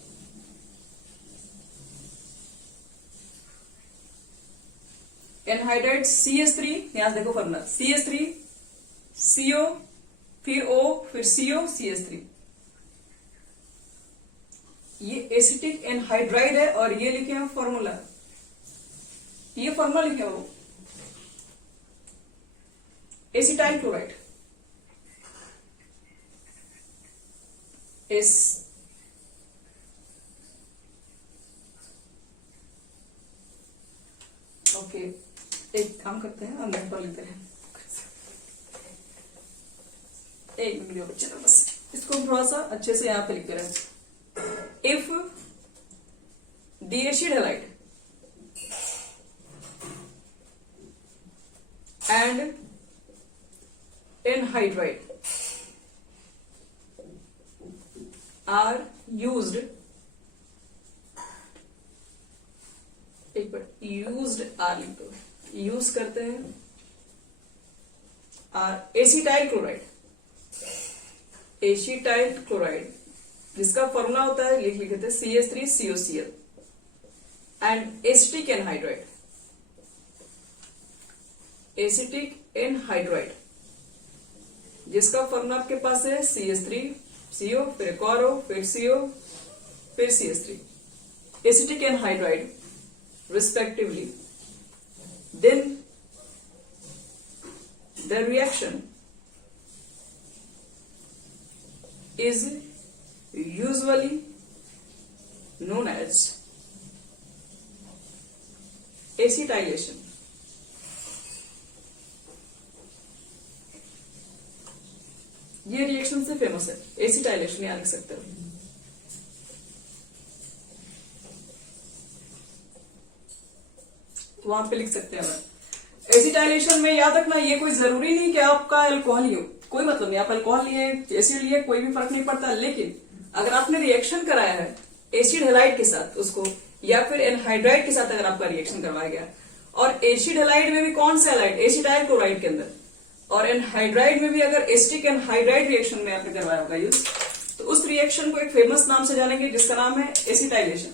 Anhydride CH3, यहां से देखो फॉर्मूला CH3 CO फिर O फिर CO CH3, ये एसिटिक एनहाइड्राइड है और ये लिखे हैं फॉर्मूला, ये फॉर्मूला लिखे हो एसिटाइल क्लोराइड, ओके एक काम करते हैं, हम नेट लिखते हैं, एक वीडियो बच्चे तो बस इसको थोड़ा सा अच्छे से यहां पे लिखते रहे। If the acid halide and anhydride are used, एक बार यूज्ड आर लिख दो, यूज करते हैं आर एसिटाइल क्लोराइड जिसका फॉर्मूला होता है लिख लिखे थे CH3COCl and acetic anhydride, acetic anhydride जिसका फॉर्मूला आपके पास है CH3CO, फिर एक और O, फिर CO, फिर CH3, acetic anhydride respectively. Then the reaction is usually known as acetylation. ये रिएक्शन से फेमस है, एसिटाइलेशन यहाँ लिख सकते हो। वहां पे लिख सकते हैं। एसिटाइलेशन में याद रखना ये कोई जरूरी नहीं कि आपका अल्कोहल ही हो, कोई मतलब नहीं, आप अल्कोहल लिए एसिड लिए कोई भी फर्क नहीं पड़ता, लेकिन अगर आपने रिएक्शन कराया है एसिड हेलाइड के साथ उसको, या फिर एनहाइड्राइड के साथ अगर आपका रिएक्शन करवाया गया, और एसिड हेलाइड में भी कौन सा हेलाइड, एसिटाइल क्लोराइड के अंदर, और एनहाइड्राइड में भी अगर एसिटिक एनहाइड्राइड रिएक्शन में आपने करवाया होगा यूज, तो उस रिएक्शन को एक फेमस नाम से जानेंगे जिसका नाम है एसिटाइलेशन।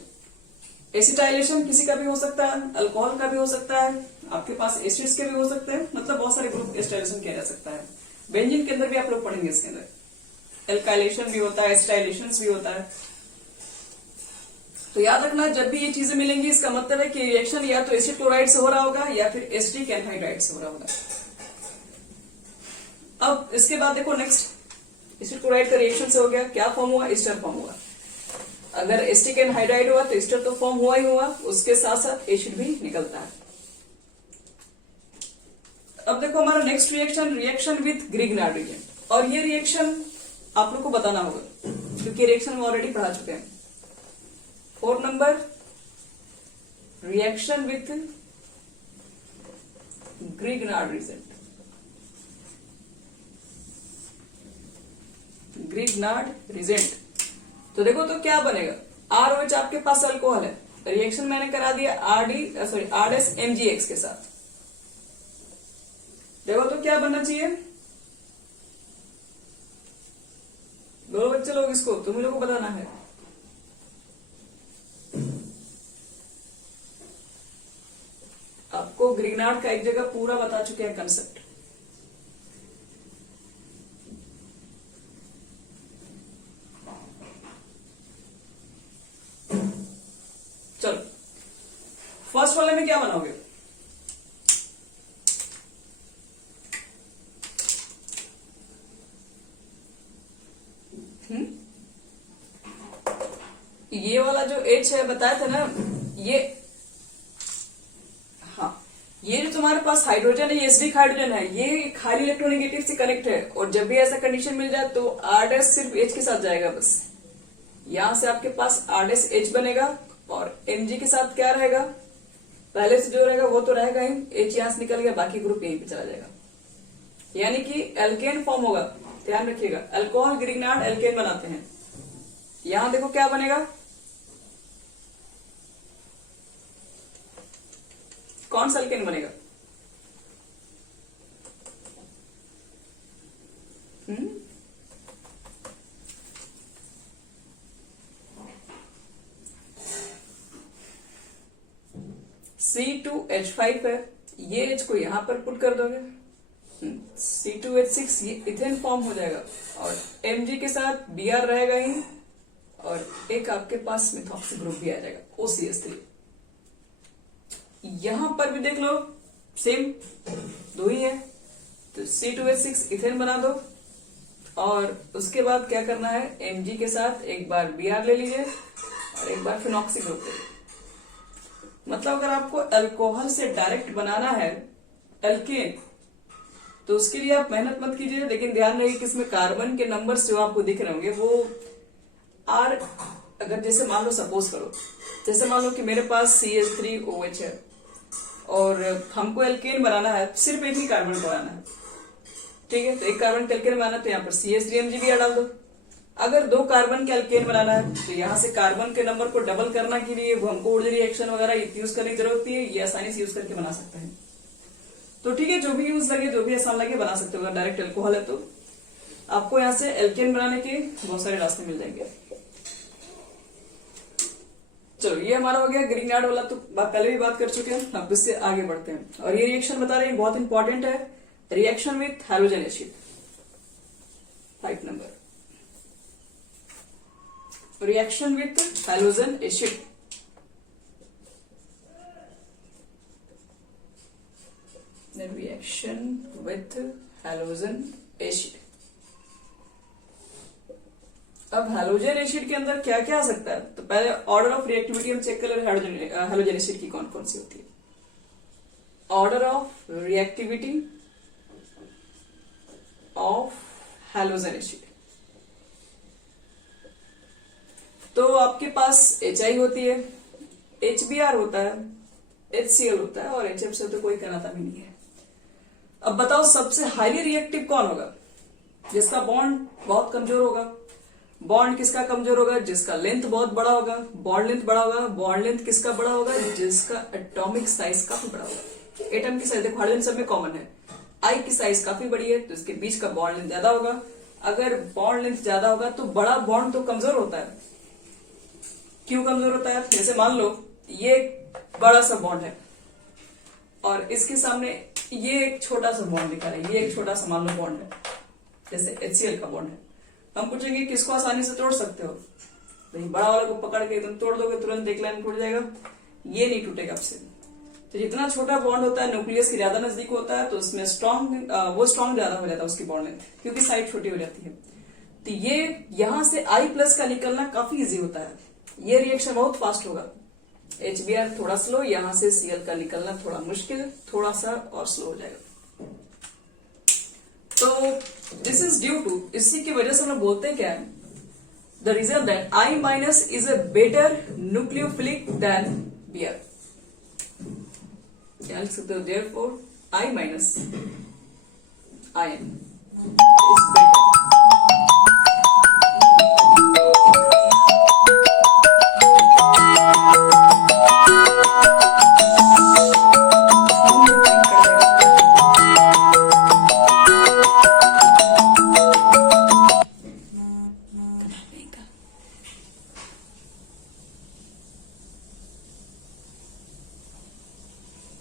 एसिटाइलेशन किसी का भी हो सकता है, अल्कोहल का भी हो सकता है, आपके पास एसिड्स के भी हो सकते हैं, मतलब बहुत सारे ग्रुप एसिटाइलेशन किया जा सकता है। बेंजीन के अंदर भी आप लोग पढ़ेंगे, इसके अंदर एल्काइलेशन भी होता है, एसिटाइलेशन भी होता है। तो याद रखना जब भी ये चीजें मिलेंगी इसका मतलब है कि रिएक्शन या तो एसिड क्लोराइड से हो रहा होगा या फिर एसिटिक एनहाइड्राइड से हो रहा होगा। अब इसके बाद देखो नेक्स्ट, एसिड क्लोराइड का रिएक्शन से हो गया, क्या फॉर्म हुआ, एस्टर फॉर्म हुआ। अगर एसिटिक एनहाइड्राइड हुआ तो एस्टर तो फॉर्म हुआ ही हुआ, उसके साथ साथ एसिड भी निकलता है। अब देखो हमारा next reaction, reaction with Grignard reagent, और ये रिएक्शन आप लोग को बताना होगा क्योंकि रिएक्शन हम ऑलरेडी पढ़ा चुके हैं। 4 number, reaction with Grignard reagent, Grignard reagent. तो देखो तो क्या बनेगा, ROH आपके पास अल्कोहल है, रिएक्शन मैंने करा दिया RDSMgX के साथ। देखो तो क्या बनना चाहिए, बोलो बच्चे लोग, इसको तुम लोगों को बताना है। आपको ग्रिग्नार्ड का एक जगह पूरा बता चुके हैं कंसेप्ट। चलो फर्स्ट वाले में क्या बनाओगे, ये वाला जो H है बताया था ना, ये हाँ, ये जो तुम्हारे पास हाइड्रोजन है, ये एसिडिक हाइड्रोजन है, ये खाली इलेक्ट्रोनेगेटिव से कनेक्ट है, और जब भी ऐसा कंडीशन मिल जाए तो R' सिर्फ H के साथ जाएगा बस। यहां से आपके पास R' बनेगा, और Mg के साथ क्या रहेगा, पहले से जो रहेगा वो तो रहेगा ही, H यहां से निकल गया, बाकी ग्रुप यहीं पे चला जाएगा, यानी कि एल्केन फॉर्म होगा। ध्यान रखिएगा, अल्कोहल ग्रिग्नार्ड एल्केन बनाते हैं। यहां देखो क्या बनेगा, कौन सा एल्केन बनेगा, C2H5 है, ये H को यहां पर पुट कर दोगे, C2H6 ये इथेन फॉर्म हो जाएगा, और Mg के साथ Br रहेगा ही, और एक आपके पास मिथॉक्सी ग्रुप भी आ जाएगा, OCH3। यहां पर भी देख लो सेम दो ही है, तो C2H6 इथेन बना दो, और उसके बाद क्या करना है, Mg के साथ एक बार Br ले लीजिए और एक बार फिनॉक्सी ग्रुप ले लीजिए। मतलब अगर आपको अल्कोहल से डायरेक्ट बनाना है एल्केन, तो उसके लिए आप मेहनत मत कीजिए, लेकिन ध्यान रखिए कि इसमें कार्बन के नंबर्स जो आपको दिख रहे होंगे वो आर, अगर जैसे मान लो सपोज करो, जैसे मान लो कि मेरे पास CH3OH है और हमको एल्केन बनाना है, सिर्फ एक ही कार्बन को बनाना है, ठीक है, तो एक कार्बन के एल्केन बनाना है तो यहाँ पर CH3Mg डाल दो। अगर 2 कार्बन के एल्केन बनाना है तो यहाँ से कार्बन के नंबर को डबल करना के लिए हमको ऊर्जा रिएक्शन वगैरह यूज करने की जरूरत नहीं है, ये आसानी से यूज करके बना सकते हैं। तो ठीक है, जो भी यूज लगे, जो भी आसान लगे बना सकते हो। अगर डायरेक्ट अल्कोहल है तो आपको यहाँ से एल्केन बनाने के बहुत सारे रास्ते मिल जाएंगे। चलो ये हमारा हो गया ग्रीनयार्ड वाला, तो पहले भी बात कर चुके हैं, अब इससे आगे बढ़ते हैं। और ये रिएक्शन बता रहे हैं बहुत इंपॉर्टेंट है, reaction with halogen acid. 5 number, reaction with halogen acid. Reaction with halogen acid. अब हैलोजन एसिड के अंदर क्या क्या आ सकता है, तो पहले ऑर्डर ऑफ रिएक्टिविटी हम चेक कर ले हैलोजन एसिड की कौन कौन सी होती है। Order of reactivity of halogen acid, तो आपके पास HI होती है, HBr होता है, HCl होता है, और HF से तो कोई कहना भी नहीं है। अब बताओ सबसे हाईली रिएक्टिव कौन होगा, जिसका बॉन्ड बहुत कमजोर होगा। बॉन्ड किसका कमजोर होगा, जिसका लेंथ बहुत बड़ा होगा। बॉन्ड लेंथ बड़ा होगा, बॉन्ड लेंथ किसका बड़ा होगा, जिसका एटॉमिक साइज काफी बड़ा होगा। एटम की साइज देखो हाइड्रोजन सब में कॉमन है, आई की साइज काफी बड़ी है, तो इसके बीच का बॉन्ड लेंथ ज्यादा होगा। अगर बॉन्ड लेंथ ज्यादा होगा तो बड़ा बॉन्ड तो कमजोर होता है। क्यों कमजोर होता है, जैसे मान लो ये बड़ा सा बॉन्ड है और इसके सामने ये एक छोटा सा बॉन्ड दिखा रहा है, ये एक छोटा सा मान लो बॉन्ड है, जैसे HCl का बॉन्ड है। हम पूछेंगे किसको आसानी से तोड़ सकते हो, भाई बड़ा वाला को पकड़ के एकदम तोड़ दोगे, तुरंत एक लाइन टूट जाएगा, ये नहीं टूटेगा आपसे। तो जितना छोटा बॉन्ड होता है न्यूक्लियस के ज्यादा नजदीक होता है, तो उसमें स्ट्रॉन्ग ज्यादा हो जाता है उसकी बॉन्ड लेंथ, क्योंकि साइड छोटी हो जाती है। तो ये यहां से I+ का निकलना काफी इजी होता है, ये रिएक्शन बहुत फास्ट होगा। HBr थोड़ा स्लो, यहां से Cl का निकलना थोड़ा मुश्किल, थोड़ा सा और स्लो हो जाएगा। तो दिस इज ड्यू टू, इसी की वजह से हम लोग बोलते हैं क्या है, the reason that I- is a better nucleophilic than Br। क्या लिख सकते हो, therefore I- ion is better।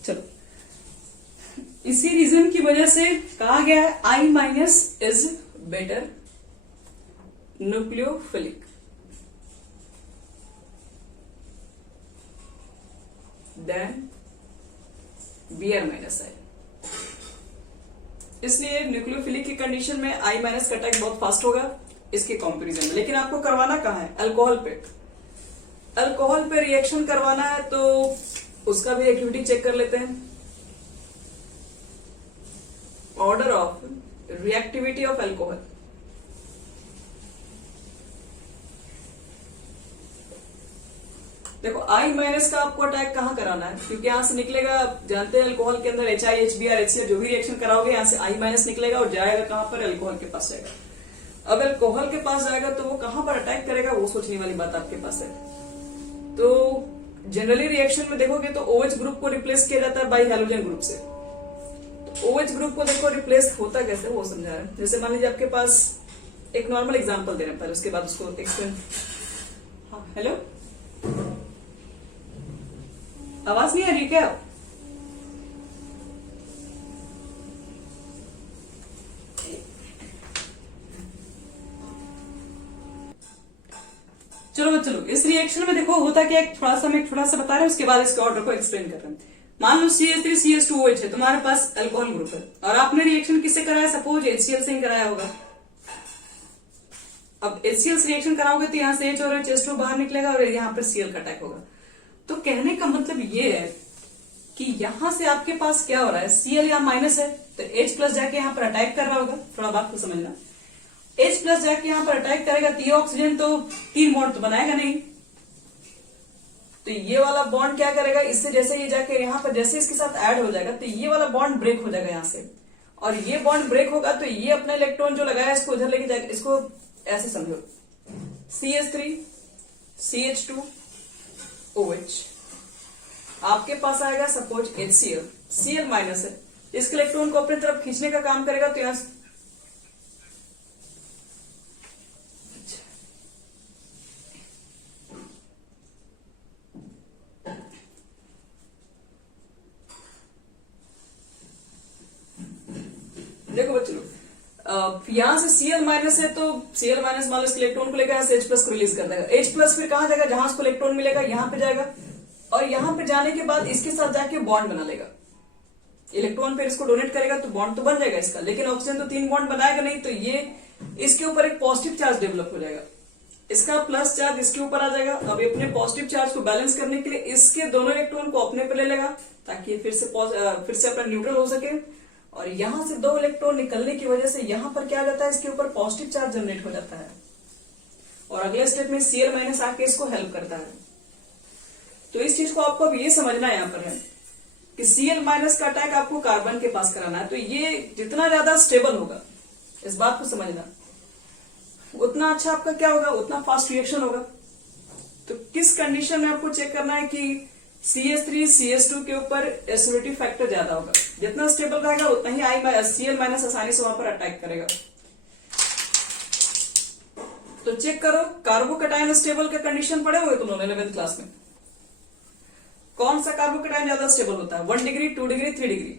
चलो, इसी रीजन की वजह से कहा गया है I- is better nucleophilic than Br- I। इसलिए न्यूक्लियोफिलिक की कंडीशन में I- का अटैक बहुत फास्ट होगा इसके कंपैरिजन में। लेकिन आपको करवाना कहाँ है, अल्कोहल पे। अल्कोहल पे रिएक्शन करवाना है तो उसका भी एक्टिविटी चेक कर लेते हैं। Order of reactivity of alcohol, देखो I- का आपको अटैक कहाँ कराना है, क्योंकि यहां से निकलेगा, जानते हैं अल्कोहल के अंदर HI, HBr, HCl जो भी रिएक्शन कराओगे यहां से I- निकलेगा और जाएगा कहां पर, अल्कोहल के पास जाएगा। अब अल्कोहल के पास जाएगा तो वो कहां पर अटैक करेगा, वो सोचने वाली बात आपके पास है। तो जनरली रिएक्शन में देखोगे तो OH ग्रुप को रिप्लेस किया जाता है बाई हैलोजन ग्रुप से। तो OH ग्रुप को देखो रिप्लेस होता कैसे, वो समझा रहे हैं। जैसे मान लीजिए आपके पास एक नॉर्मल एग्जांपल दे रहे हैं, पहले उसके बाद उसको एक्सप्लेन। हाँ हेलो, आवाज नहीं आ रही क्या? चलो इस रिएक्शन में देखो होता क्या, एक थोड़ा सा बता रहे हैं, उसके बाद इसके ऑर्डर को एक्सप्लेन कर रहे हैं। मान लो CH3CH2OH है, तुम्हारे पास अल्कोहल ग्रुप है और आपने रिएक्शन किससे कराया, सपोज HCl से ही कराया होगा। अब HCl से रिएक्शन कराओगे तो यहाँ से H और H2 बाहर निकलेगा और यहाँ पर Cl का अटैक होगा। तो कहने का मतलब ये है कि यहां से आपके पास क्या हो रहा है, Cl यहाँ माइनस है तो H+ जाके यहाँ पर अटैक कर रहा होगा। थोड़ा बात को समझना, H+ जाके यहाँ पर अटैक करेगा तो ये ऑक्सीजन तो 3 बॉन्ड तो बनाएगा नहीं, तो ये वाला बॉन्ड क्या करेगा, इससे जैसे ये जाके यहाँ पर जैसे इसके साथ ऐड हो जाएगा तो ये वाला बॉन्ड ब्रेक हो जाएगा यहाँ से, और ये बॉन्ड ब्रेक होगा तो ये अपना इलेक्ट्रॉन जो लगाया इसको उधर लेके जाएगा। इसको ऐसे समझो, CH3 CH2 OH, आपके पास आएगा सपोज HCl, Cl माइनस है, इसके इलेक्ट्रॉन को अपनी तरफ खींचने का काम करेगा तो यहां देखो बच्चों, यहाँ से Cl माइनस है तो Cl माइनस मान लो इलेक्ट्रॉन को लेकर H प्लस को रिलीज कर देगा। H प्लस फिर कहाँ जाएगा, जहां उसको इलेक्ट्रॉन मिलेगा यहाँ पे जाएगा, और यहाँ पे जाने के बाद इसके साथ जाके बॉन्ड बना लेगा। इलेक्ट्रॉन फिर इसको डोनेट करेगा तो बॉन्ड तो बन जाएगा इसका, लेकिन ऑक्सीजन तो 3 बॉन्ड बनाएगा नहीं, तो ये इसके ऊपर एक पॉजिटिव चार्ज डेवलप हो जाएगा। इसका प्लस चार्ज इसके ऊपर आ जाएगा। अब अपने पॉजिटिव चार्ज को बैलेंस करने के लिए इसके दोनों इलेक्ट्रॉन को अपने पे ले लेगा, ताकि फिर से अपना न्यूट्रल हो सके। और यहां से 2 इलेक्ट्रॉन निकलने की वजह से यहां पर क्या जाता है, इसके ऊपर पॉजिटिव चार्ज जनरेट हो जाता है, और अगले स्टेप में Cl माइनस आके इसको हेल्प करता है। तो इस चीज को आपको अब ये समझना यहाँ पर है कि Cl माइनस का अटैक आपको कार्बन के पास कराना है। तो ये जितना ज्यादा स्टेबल होगा, इस बात को समझना, उतना अच्छा आपका क्या होगा, उतना फास्ट रिएक्शन होगा। तो किस कंडीशन में आपको चेक करना है कि CH3 CH2 के ऊपर एसिडिटी फैक्टर ज्यादा होगा। जितना स्टेबल रहेगा उतना ही Cl माइनस आसानी से वहां पर अटैक करेगा। तो चेक करो, कार्बोकैटायन स्टेबल का कंडीशन पढ़े हुए तुम लोग 11th क्लास में। कौन सा कार्बोकैटायन ज्यादा स्टेबल होता है, 1 degree, 2 degree, 3 degree?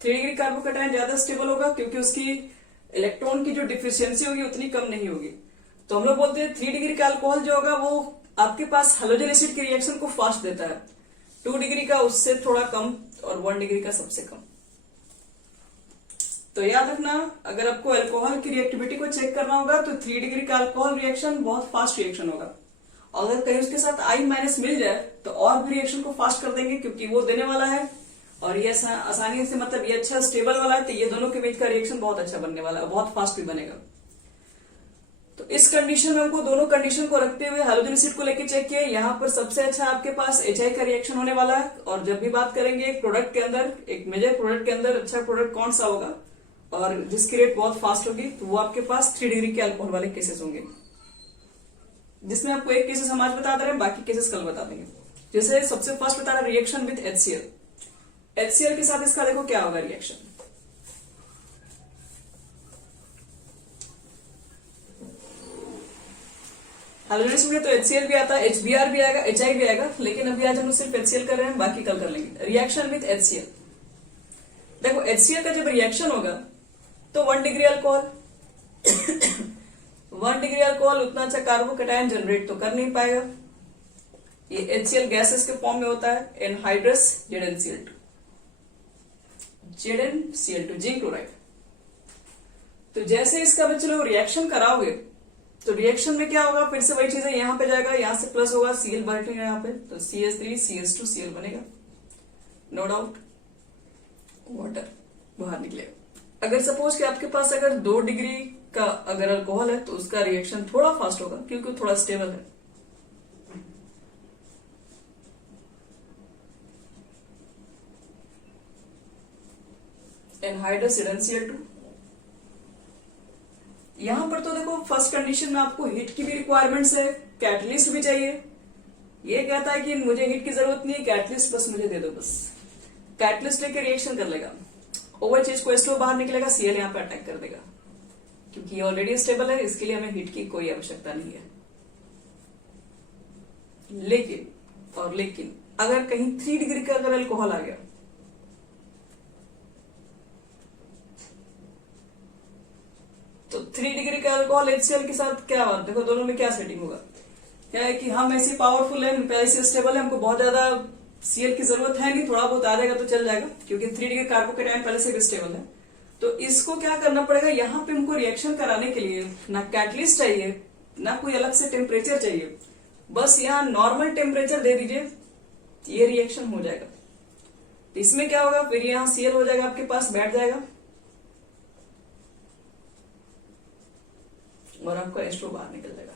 3 degree carbocation ज्यादा स्टेबल होगा, क्योंकि उसकी इलेक्ट्रॉन की जो डिफिशियंसी होगी उतनी कम नहीं होगी। तो हम लोग बोलते हैं 3 डिग्री का अल्कोहल जो होगा वो आपके पास हेलोजन एसिड की रिएक्शन को फास्ट देता है, 2 डिग्री का उससे थोड़ा कम, और 1 डिग्री का सबसे कम। तो याद रखना, अगर आपको अल्कोहल की रिएक्टिविटी को चेक करना होगा तो 3 डिग्री का अल्कोहल रिएक्शन बहुत फास्ट रिएक्शन होगा। अगर कहीं उसके साथ I माइनस मिल जाए तो और भी रिएक्शन को फास्ट कर देंगे, क्योंकि वो देने वाला है और ये आसानी से, मतलब ये अच्छा स्टेबल वाला है, तो ये दोनों के बीच का रिएक्शन बहुत अच्छा बनने वाला है, बहुत फास्ट भी बनेगा। तो इस कंडीशन में हमको दोनों कंडीशन को रखते हुए हेलोजन एसिड को लेके चेक किया। यहाँ पर सबसे अच्छा आपके पास HI का रिएक्शन होने वाला है। और जब भी बात करेंगे एक प्रोडक्ट के अंदर, एक मेजर प्रोडक्ट के अंदर अच्छा प्रोडक्ट कौन सा होगा और जिसकी रेट बहुत फास्ट होगी, तो वो आपके पास 3 डिग्री के अल्कोहल वाले केसेस होंगे, जिसमें आपको एक केसेस हम आज बता दे रहे हैं, बाकी केसेस कल बता देंगे। जैसे सबसे फर्स्ट बता रहे रिएक्शन विथ HCl। HCl के साथ इसका देखो क्या होगा रिएक्शन। हेलोजन एसिड में तो HCl भी आता है, HBr भी आएगा, HI भी आएगा, लेकिन अभी आज हम सिर्फ HCl कर रहे हैं, बाकी कल कर लेंगे। रिएक्शन विथ HCl, देखो HCl का जब रिएक्शन होगा तो 1 डिग्री अल्कोहल 1 डिग्री अल्कोहल उतना अच्छा कार्बोकैटायन जनरेट तो कर नहीं पाएगा। ये HCl गैसेस के फॉर्म में होता है, एनहाइड्रस ZnCl2, जिंक क्लोराइड। तो जैसे इसका बच्चों रिएक्शन कराओगे तो रिएक्शन में क्या होगा, फिर से वही चीज है, यहाँ पे जाएगा, यहाँ से प्लस होगा, Cl बैठेगा यहाँ पे, तो CH3 CH2 Cl बनेगा, नो डाउट वाटर बाहर निकलेगा। अगर सपोज कि आपके पास अगर 2 डिग्री का अगर अल्कोहल है तो उसका रिएक्शन थोड़ा फास्ट होगा, क्योंकि थोड़ा स्टेबल है। Anhydrous ZnCl2। यहां पर तो देखो फर्स्ट कंडीशन में आपको हीट की भी रिक्वायरमेंट्स है, कैटलिस्ट भी चाहिए। ये कहता है कि मुझे हीट की जरूरत नहीं है, कैटलिस्ट बस मुझे दे दो, बस कैटलिस्ट लेके रिएक्शन कर लेगा, ओवर चीज को H2O बाहर निकलेगा, Cl यहाँ पे अटैक कर देगा, क्योंकि ये ऑलरेडी स्टेबल है, इसके लिए हमें हीट की कोई आवश्यकता नहीं है। लेकिन अगर कहीं 3 डिग्री का अगर अल्कोहल आ गया तो 3 डिग्री का अल्कोहल HCl के साथ क्या होगा, देखो दोनों में क्या सेटिंग होगा। क्या है कि हम ऐसे पावरफुल है, ऐसे स्टेबल है, हमको बहुत ज्यादा Cl की जरूरत है नहीं, थोड़ा बहुत आ जाएगा तो चल जाएगा, क्योंकि 3 डिग्री कार्बोकैटायन पहले से भी स्टेबल है। तो इसको क्या करना पड़ेगा, यहाँ पे हमको रिएक्शन कराने के लिए ना कैटलिस्ट चाहिए ना कोई अलग से टेम्परेचर चाहिए, बस यहाँ नॉर्मल टेम्परेचर दे दीजिए, ये रिएक्शन हो जाएगा। तो इसमें क्या होगा, फिर यहाँ Cl हो जाएगा आपके पास, बैठ जाएगा और आपका H2O बाहर निकल जाएगा।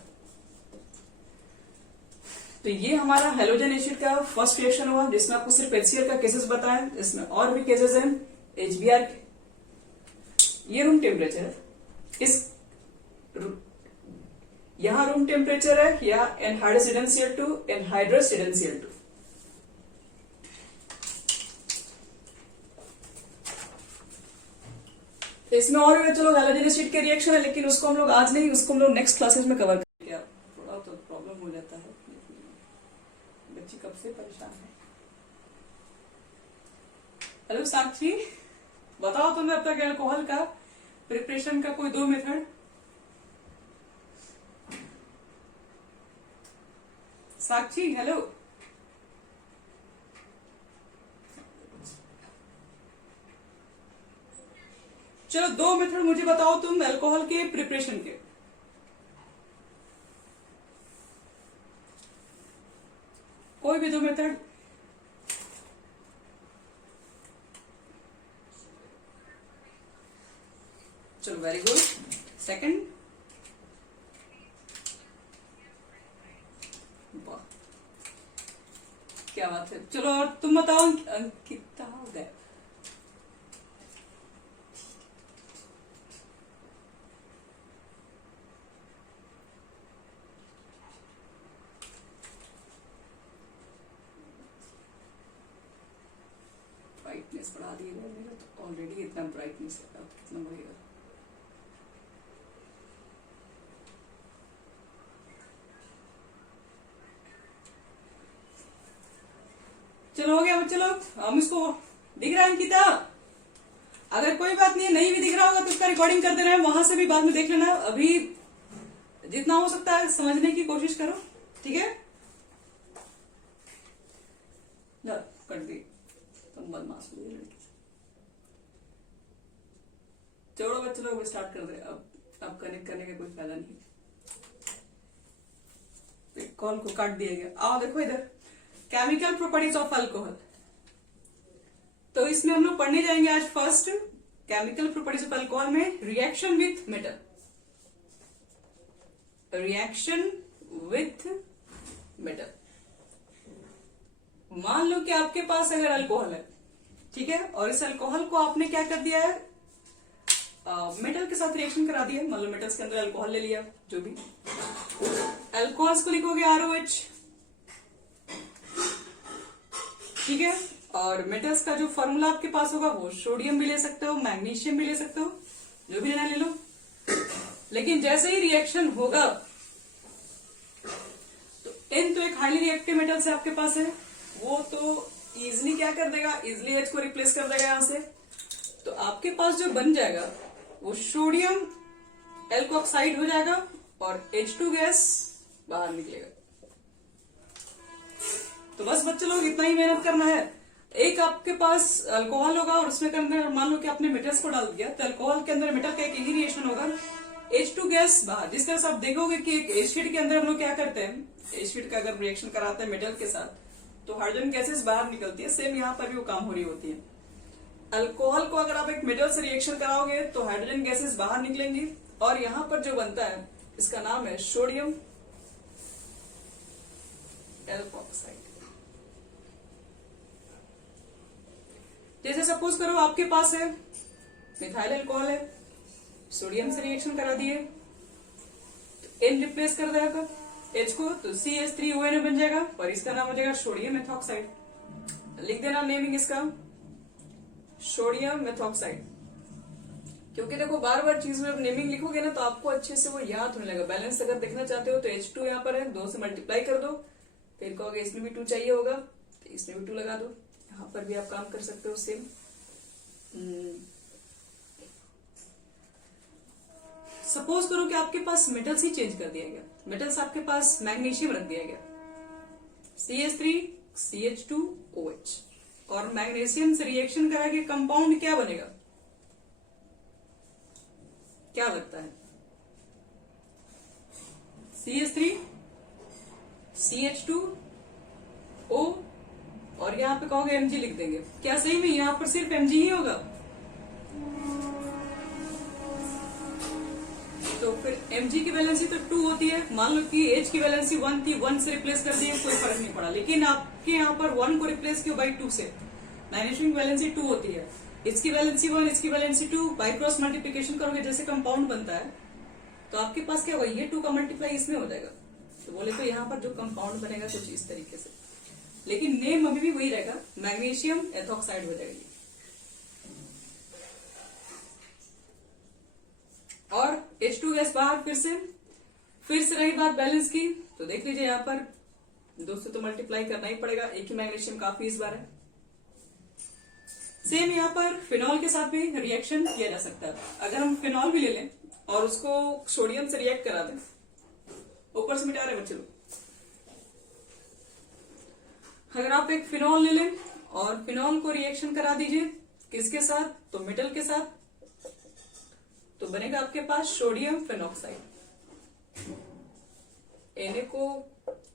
तो ये हमारा हेलोजन एसिड का फर्स्ट रिएक्शन हुआ, जिसमें आपको सिर्फ HCl का केसेस बताया, इसमें और भी केसेस हैं HBr के। ये रूम टेम्परेचर है, इस यहां रूम टेम्परेचर है, या एनहाइड्रस ZnCl2, एनहाइड्रस ZnCl2। इसमें और भी चलो हेलोजन एसिड के रिएक्शन है, लेकिन उसको हम लोग आज नहीं, उसको हम लोग नेक्स्ट क्लासेस में कवर करेंगे। थोड़ा तो प्रॉब्लम हो जाता है, बच्ची कब से परेशान है। हेलो साक्षी, बताओ तुमने अब तक अल्कोहल का प्रिपरेशन का कोई 2 मेथड। साक्षी हेलो। चलो 2 मेथड मुझे बताओ तुम अल्कोहल के प्रिपरेशन के। कोई भी 2 मेथड। चलो वेरी गुड। सेकंड, वाह क्या बात है। चलो और तुम बताओ अंकिता हो गए। ब्राइटनेस बढ़ा दिए गए, मेरा तो ऑलरेडी इतना ब्राइटनेस है, अब कितना बढ़ेगा। चलो हो गया, चलो हम इसको दिख रहा है अंकिता। अगर कोई बात नहीं भी दिख रहा होगा तो इसका रिकॉर्डिंग कर देना है, वहां से भी बाद में देख लेना। अभी जितना हो सकता है समझने की कोशिश करो, ठीक है। कर दी तुम बदमाश हुई लड़की। चलो बच्चे लोग स्टार्ट कर दे। अब कनेक्ट करने का कोई फायदा नहीं, कॉल को काट दिया गया। आओ देखो इधर, केमिकल प्रॉपर्टीज ऑफ अल्कोहल। तो इसमें हम लोग पढ़ने जाएंगे आज first chemical properties of alcohol में reaction with metal. Reaction with metal. मान लो कि आपके पास अगर अल्कोहल है, ठीक है, और इस अल्कोहल को आपने क्या कर दिया है, मेटल के साथ रिएक्शन करा दिया। मान लो मेटल्स के अंदर अल्कोहल ले लिया, जो भी अल्कोहल्स को लिखोगे ROH, ठीक है। और मेटल्स का जो फॉर्मूला आपके पास होगा वो सोडियम भी ले सकते हो, मैग्नीशियम भी ले सकते हो, जो भी लेना ले लो। लेकिन जैसे ही रिएक्शन होगा तो N तो एक हाईली रिएक्टिव मेटल से आपके पास है, वो तो इजिली क्या कर देगा, इजिली H को रिप्लेस कर देगा यहां से। तो आपके पास जो बन जाएगा वो सोडियम एल्कोक्साइड हो जाएगा और H2 गैस बाहर निकलेगा। तो बस बच्चे लोग इतना ही मेहनत करना है। एक आपके पास अल्कोहल होगा और उसमें के अंदर मान लो कि आपने मेटल्स को डाल दिया, तो अल्कोहल के अंदर मेटल का एक ही रिएक्शन होगा, H2 गैस बाहर। जिस तरह से आप देखोगे कि एक एसिड के अंदर हम लोग क्या करते हैं, एसिड का अगर रिएक्शन कराते हैं मेटल के साथ तो हाइड्रोजन गैसेस बाहर निकलती है। सेम यहाँ पर भी वो काम हो रही होती है। अल्कोहल को अगर आप एक मेटल से रिएक्शन कराओगे तो हाइड्रोजन गैसेस बाहर निकलेंगी और यहां पर जो बनता है इसका नाम है सोडियम एल्कोक्साइड। जैसे सपोज करो आपके पास है मिथाइल अल्कोहल है, सोडियम से रिएक्शन करा दिए तो N रिप्लेस कर देगा H को, तो CH3ONO बन जाएगा और इसका नाम हो जाएगा सोडियम मेथॉक्साइड। लिख देना नेमिंग इसका सोडियम मेथॉक्साइड। क्योंकि देखो बार बार चीज में नेमिंग लिखोगे ना तो आपको अच्छे से वो याद होने लगा। बैलेंस अगर देखना चाहते हो तो H2 यहाँ पर है, 2 से मल्टीप्लाई कर दो, फिर कहोगे इसमें भी 2 चाहिए होगा तो इसमें भी 2 लगा दो। यहाँ पर भी आप काम कर सकते हो सेम। सपोज करो कि आपके पास मेटल्स ही चेंज कर दिया गया, मेटल्स आपके पास मैग्नीशियम रख दिया गया, CH3 CH2OH, और मैग्नीशियम से रिएक्शन करा के कंपाउंड क्या बनेगा, क्या लगता है? CH3 CH2O और यहाँ पे कहोगे Mg लिख देंगे। क्या सही में यहाँ पर सिर्फ Mg ही होगा? तो फिर Mg की वैलेंसी तो 2 होती है। मान लो कि H की वैलेंसी 1 थी, 1 से रिप्लेस कर दिए, कोई फर्क नहीं पड़ा। लेकिन आपके यहाँ पर 1 को रिप्लेस किया बाई 2 से, मैग्नीशियम की वैलेंसी 2 होती है, इसकी वैलेंसी 1, इसकी वैलेंसी 2, बाई क्रॉस मल्टीप्लीकेशन करोगे जैसे कंपाउंड बनता है तो आपके पास क्या होगा, ये 2 का मल्टीप्लाई इसमें हो जाएगा। तो बोले तो यहाँ पर जो कंपाउंड बनेगा कुछ इस तरीके से, लेकिन नेम अभी भी वही रहेगा, मैग्नीशियम एथॉक्साइड हो जाएगा। और H2 गैस बाहर। फिर से रही बात बैलेंस की, तो देख लीजिए यहाँ पर 2 से तो मल्टीप्लाई करना ही पड़ेगा, एक ही मैग्नीशियम काफी इस बार है। सेम यहाँ पर फिनॉल के साथ भी रिएक्शन किया जा सकता है। अगर हम फिनॉल भी ले लें और उसको सोडियम से रिएक्ट करा दें, ऊपर से मिटा रहे बच्चे लोग, अगर आप एक फिनॉल ले लें और फिनॉल को रिएक्शन करा दीजिए किसके साथ, तो मेटल के साथ, तो बनेगा आपके पास सोडियम फेनॉक्साइड। Na को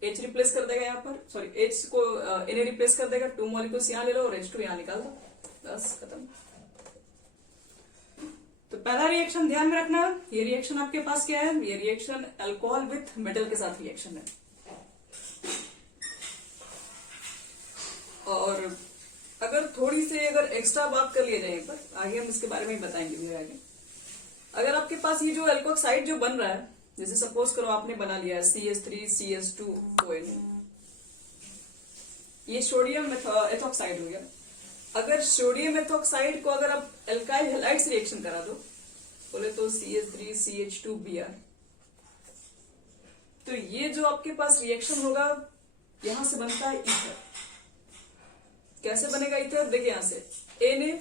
H रिप्लेस कर देगा यहाँ पर, सॉरी H को Na रिप्लेस कर देगा, 2 मॉलिक्यूल्स यहाँ ले लो और H2 यहाँ निकाल दो, बस खत्म। तो पहला रिएक्शन ध्यान में रखना, ये रिएक्शन आपके पास क्या है, ये रिएक्शन अल्कोहल विथ मेटल के साथ रिएक्शन है। और अगर थोड़ी सी अगर एक्स्ट्रा बात कर लिया जाए पर, आगे हम इसके बारे में बताएंगे आगे। अगर आपके पास ये जो एल्कोक्साइड जो बन रहा है, जैसे सपोज करो आपने बना लिया है CH3CH2ON, ये सोडियम एथोक्साइड हो गया। अगर सोडियम एथोक्साइड को अगर आप एल्काइल हैलाइड से रिएक्शन करा दो, बोले तो CH3CH2Br, तो ये जो आपके पास रिएक्शन होगा यहां से बनता है ईथर। कैसे बनेगा ईथर, देखिए यहां से Na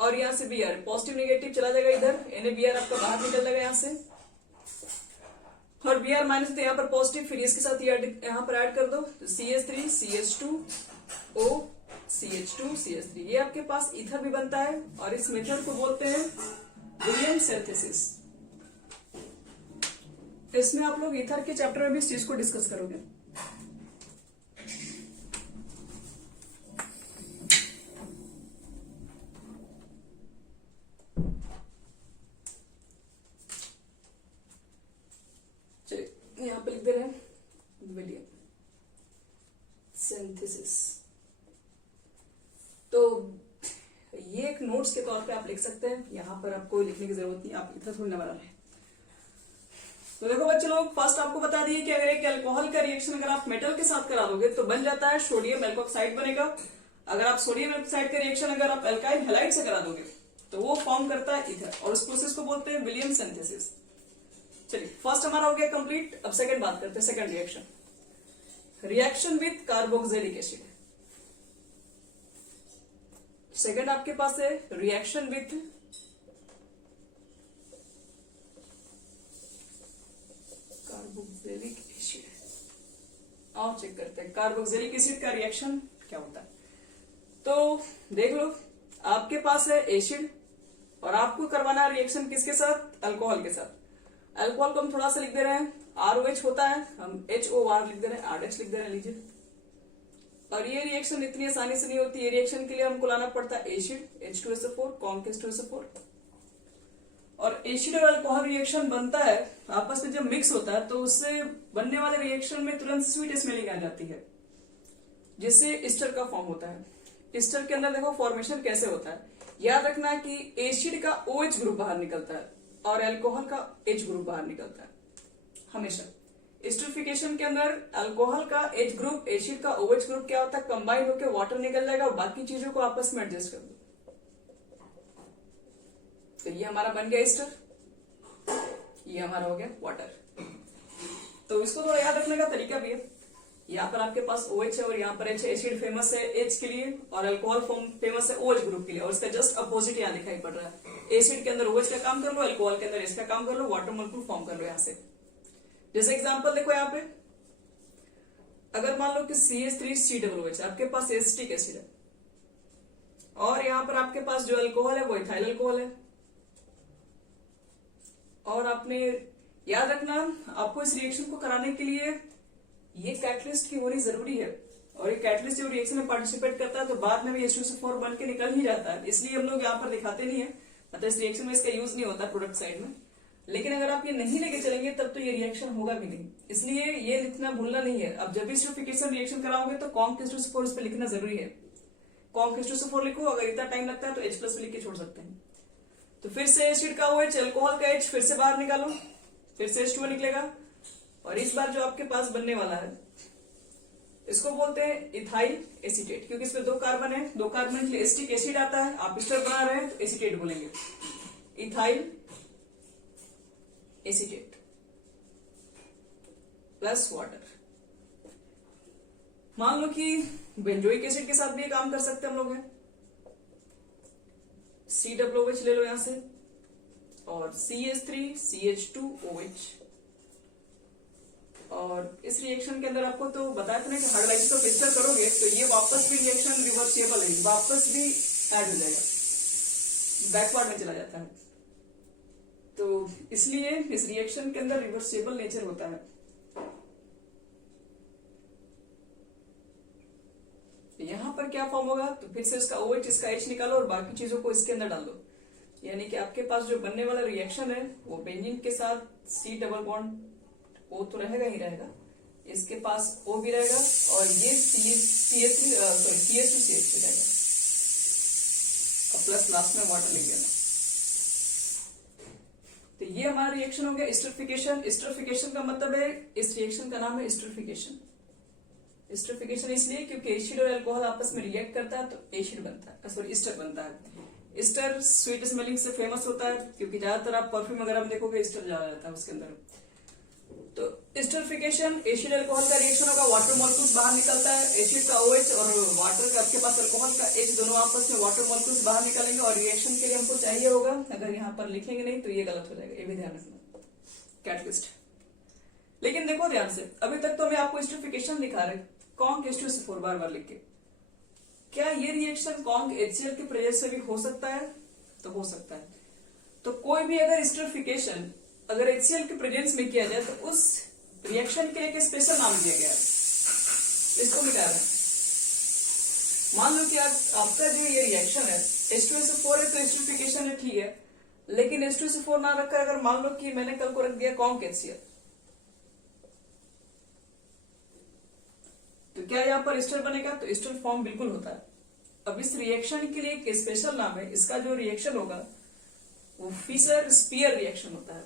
और यहां से Br, पॉजिटिव नेगेटिव चला जाएगा इधर, NaBr आपका बाहर निकल जाएगा यहां से, और Br माइनस तो यहाँ पर पॉजिटिव, फिर इसके साथ यहाँ पर ऐड कर दो, तो CH3CH2OCH2CH3, ये आपके पास ईथर भी बनता है। और इस मेथड को बोलते हैं विलियम सिंथेसिस। इसमें आप लोग ईथर के चैप्टर में भी इस चीज को डिस्कस करोगे। यहाँ पे लिख दे रहे हैं विलियम सिंथेसिस। तो ये एक नोट्स के तौर पे आप लिख सकते हैं, यहाँ पर आपको लिखने की जरूरत नहीं, आप इधर थोड़ी ना बना रहे। तो देखो बच्चे लोग, फर्स्ट आपको बता दिए कि अगर एक अल्कोहल का रिएक्शन अगर आप मेटल के साथ करा दोगे तो बन जाता है सोडियम एल्कोक्साइड बनेगा। अगर आप सोडियम एल्कोक्साइड का रिएक्शन अगर आप एल्काइल हैलाइड से करा दोगे तो वो फॉर्म करता है ईथर, और उस प्रोसेस को बोलते हैं विलियम सिंथेसिस। चलिए फर्स्ट हमारा हो गया कंप्लीट। अब सेकंड बात करते हैं, second reaction, reaction with carboxylic acid. Second आपके पास है रिएक्शन विथ कार्बोक्सिलिक एसिड। आओ चेक करते हैं कार्बोक्सिलिक एसिड का रिएक्शन क्या होता है। तो देख लो, आपके पास है एसिड और आपको करवाना है रिएक्शन किसके साथ, अल्कोहल के साथ। अल्कोहल को हम थोड़ा सा लिख दे रहे हैं, ROH होता है, हम HOR लिख दे रहे हैं, RH लिख दे रहे हैं, लीजिए। और ये रिएक्शन इतनी आसानी से नहीं होती, ये रिएक्शन के लिए हमको लाना पड़ता है एसिड H2SO4, कॉन्क H2SO4। और एसिड और अल्कोहल रिएक्शन बनता है, आपस में जब मिक्स होता है तो उससे बनने वाले रिएक्शन में तुरंत स्वीट स्मेलिंग आ जाती है, जिससे एस्टर का फॉर्म होता है। एस्टर के अंदर देखो फॉर्मेशन कैसे होता है, याद रखना कि एसिड का OH ग्रुप बाहर निकलता है और अल्कोहल का H ग्रुप बाहर निकलता है हमेशा। एस्टरिफिकेशन के अंदर अल्कोहल का H ग्रुप, एसिड का OH ग्रुप क्या होता है, कंबाइन होकर वाटर निकल जाएगा और बाकी चीजों को आपस में एडजस्ट कर दो। तो ये हमारा बन गया एस्टर, ये हमारा हो गया वाटर। तो इसको थोड़ा याद रखने का तरीका भी है, यहाँ पर आपके पास OH है और यहाँ पर H। एसिड फेमस है H के लिए और अल्कोहल फेमस है OH ग्रुप के लिए, और इसका जस्ट अपोजिट यहाँ दिखाई पड़ रहा है। एसिड के अंदर OH का काम कर लो, अल्कोहल के अंदर H का काम कर लो, वाटर मॉलिक्यूल फॉर्म कर लो यहाँ से। जैसे एग्जांपल देखो यहाँ पे, अगर मान लो कि CH3COOH आपके पास एसिटिक एसिड है और यहाँ पर आपके पास जो अल्कोहल है वो इथाइल अल्कोहल है। और आपने याद रखना, आपको इस रिएक्शन को कराने के लिए ये कैटलिस्ट की होनी जरूरी है, और ये कैटलिस्ट जब रिएक्शन में पार्टिसिपेट करता है तो बाद में भी H2SO4 बन के निकल ही जाता है, इसलिए हम लोग यहाँ पर दिखाते नहीं है, मतलब इस रिएक्शन में इसका यूज नहीं होता प्रोडक्ट साइड में। लेकिन अगर आप ये नहीं लेके चलेंगे तब तो ये रिएक्शन होगा भी नहीं, इसलिए ये लिखना भूलना नहीं है। अब जब भी एस्टरिफिकेशन रिएक्शन कराओगे तो कॉन्क H2SO4 इस पे लिखना जरूरी है, कॉन्क H2SO4 लिखो, अगर इतना टाइम लगता है तो H+ लिख के छोड़ सकते हैं। तो फिर से एसिड का OH, अल्कोहल का H फिर से बाहर निकालो, फिर से H2O निकलेगा, और इस बार जो आपके पास बनने वाला है इसको बोलते हैं इथाइल एसीटेट, क्योंकि इसमें 2 कार्बन है, 2 कार्बन के लिए एसिटिक एसिड आता है, आप एस्टर बना रहे हैं तो एसीटेट बोलेंगे, इथाइल एसीटेट प्लस वाटर। मान लो कि बेंजोइक एसिड के साथ भी काम कर सकते हैं हम लोग हैं, COOH ले लो यहां से, और CH3CH2OH। और इस रिएक्शन के अंदर आपको तो बताया था ना कि हाइड्रोलाइज को एस्टर करोगे तो ये वापस भी रिएक्शन रिवर्सिबल है, वापस भी ऐड हो जाएगा, बैकवर्ड में चला जाता है। तो इसलिए इस रिएक्शन के अंदर रिवर्सिबल नेचर होता है। यहां पर क्या फॉर्म होगा, तो फिर से इसका OH इसका H निकालो और बाकी चीजों को इसके अंदर डाल दो, यानी कि आपके पास जो बनने वाला रिएक्शन है वो बेंजीन के साथ C डबल बॉन्ड O तो रहेगा ही रहेगा, इसके पास O भी रहेगा और ये CH2CH3 रहेगा, प्लस लास्ट में वाटर लिख देना। तो ये हमारा रिएक्शन हो गया एस्टरिफिकेशन। एस्टरिफिकेशन का मतलब है, इस रिएक्शन का नाम है एस्टरिफिकेशन। एस्टरिफिकेशन इसलिए क्योंकि एसिड और अल्कोहल आपस में रिएक्ट करता है तो एसिड बनता है, सॉरी एस्टर बनता है। एस्टर स्वीट स्मेलिंग से फेमस होता है क्योंकि ज्यादातर आप परफ्यूम वगैरह में देखोगे एस्टर ज्यादा रहता है उसके अंदर। तो एस्टरिफिकेशन एसिड अल्कोहल का रिएक्शन होगा, वाटर मॉलिक्यूल्स बाहर निकलता है, एसिड का OH और वाटर का आपके पास अल्कोहल का H दोनों आपस में वाटर मॉलिक्यूल्स बाहर निकलेंगे और रिएक्शन के लिए हमको चाहिए होगा, अगर यहाँ पर लिखेंगे नहीं तो ये गलत हो जाएगा, ये भी ध्यान रखना, कैटलिस्ट। लेकिन देखो ध्यान से, अभी तक तो मैं आपको एस्टरिफिकेशन दिखा रहे, कॉन्क H2SO4 बार बार लिख के, क्या ये रिएक्शन कॉन्क HCl के प्रेजेंस से भी हो सकता है? तो हो सकता है। तो कोई भी अगर एस्टरिफिकेशन अगर HCl के प्रेजेंस में किया जाए तो उस रिएक्शन के लिए एक स्पेशल नाम दिया गया है, इसको मिटा रहे हैं। मान लो कि आपका जो ये रिएक्शन है H2SO4 है तो एस्टरिफिकेशन है, ठीक है, लेकिन H2SO4 ना रखकर अगर मान लो कि मैंने कल को रख दिया कॉन्क HCl, तो क्या यहाँ पर एस्टर बनेगा? तो एस्टर फॉर्म बिल्कुल होता है। अब इस रिएक्शन के लिए एक स्पेशल नाम है, इसका जो रिएक्शन होगा वो फिशर स्पीयर रिएक्शन होता है।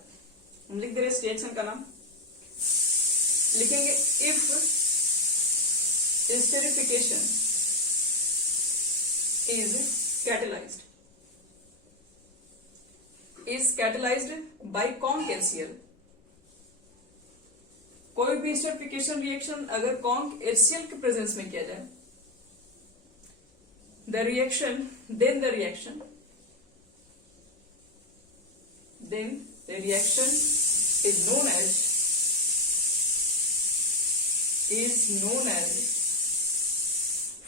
हम लिख दे रहे हैं रिएक्शन का नाम, लिखेंगे if esterification is catalysed by conc HCl। कोई भी एस्टरिफिकेशन रिएक्शन अगर कॉन्क HCl के प्रेजेंस में किया जाए, the reaction is known as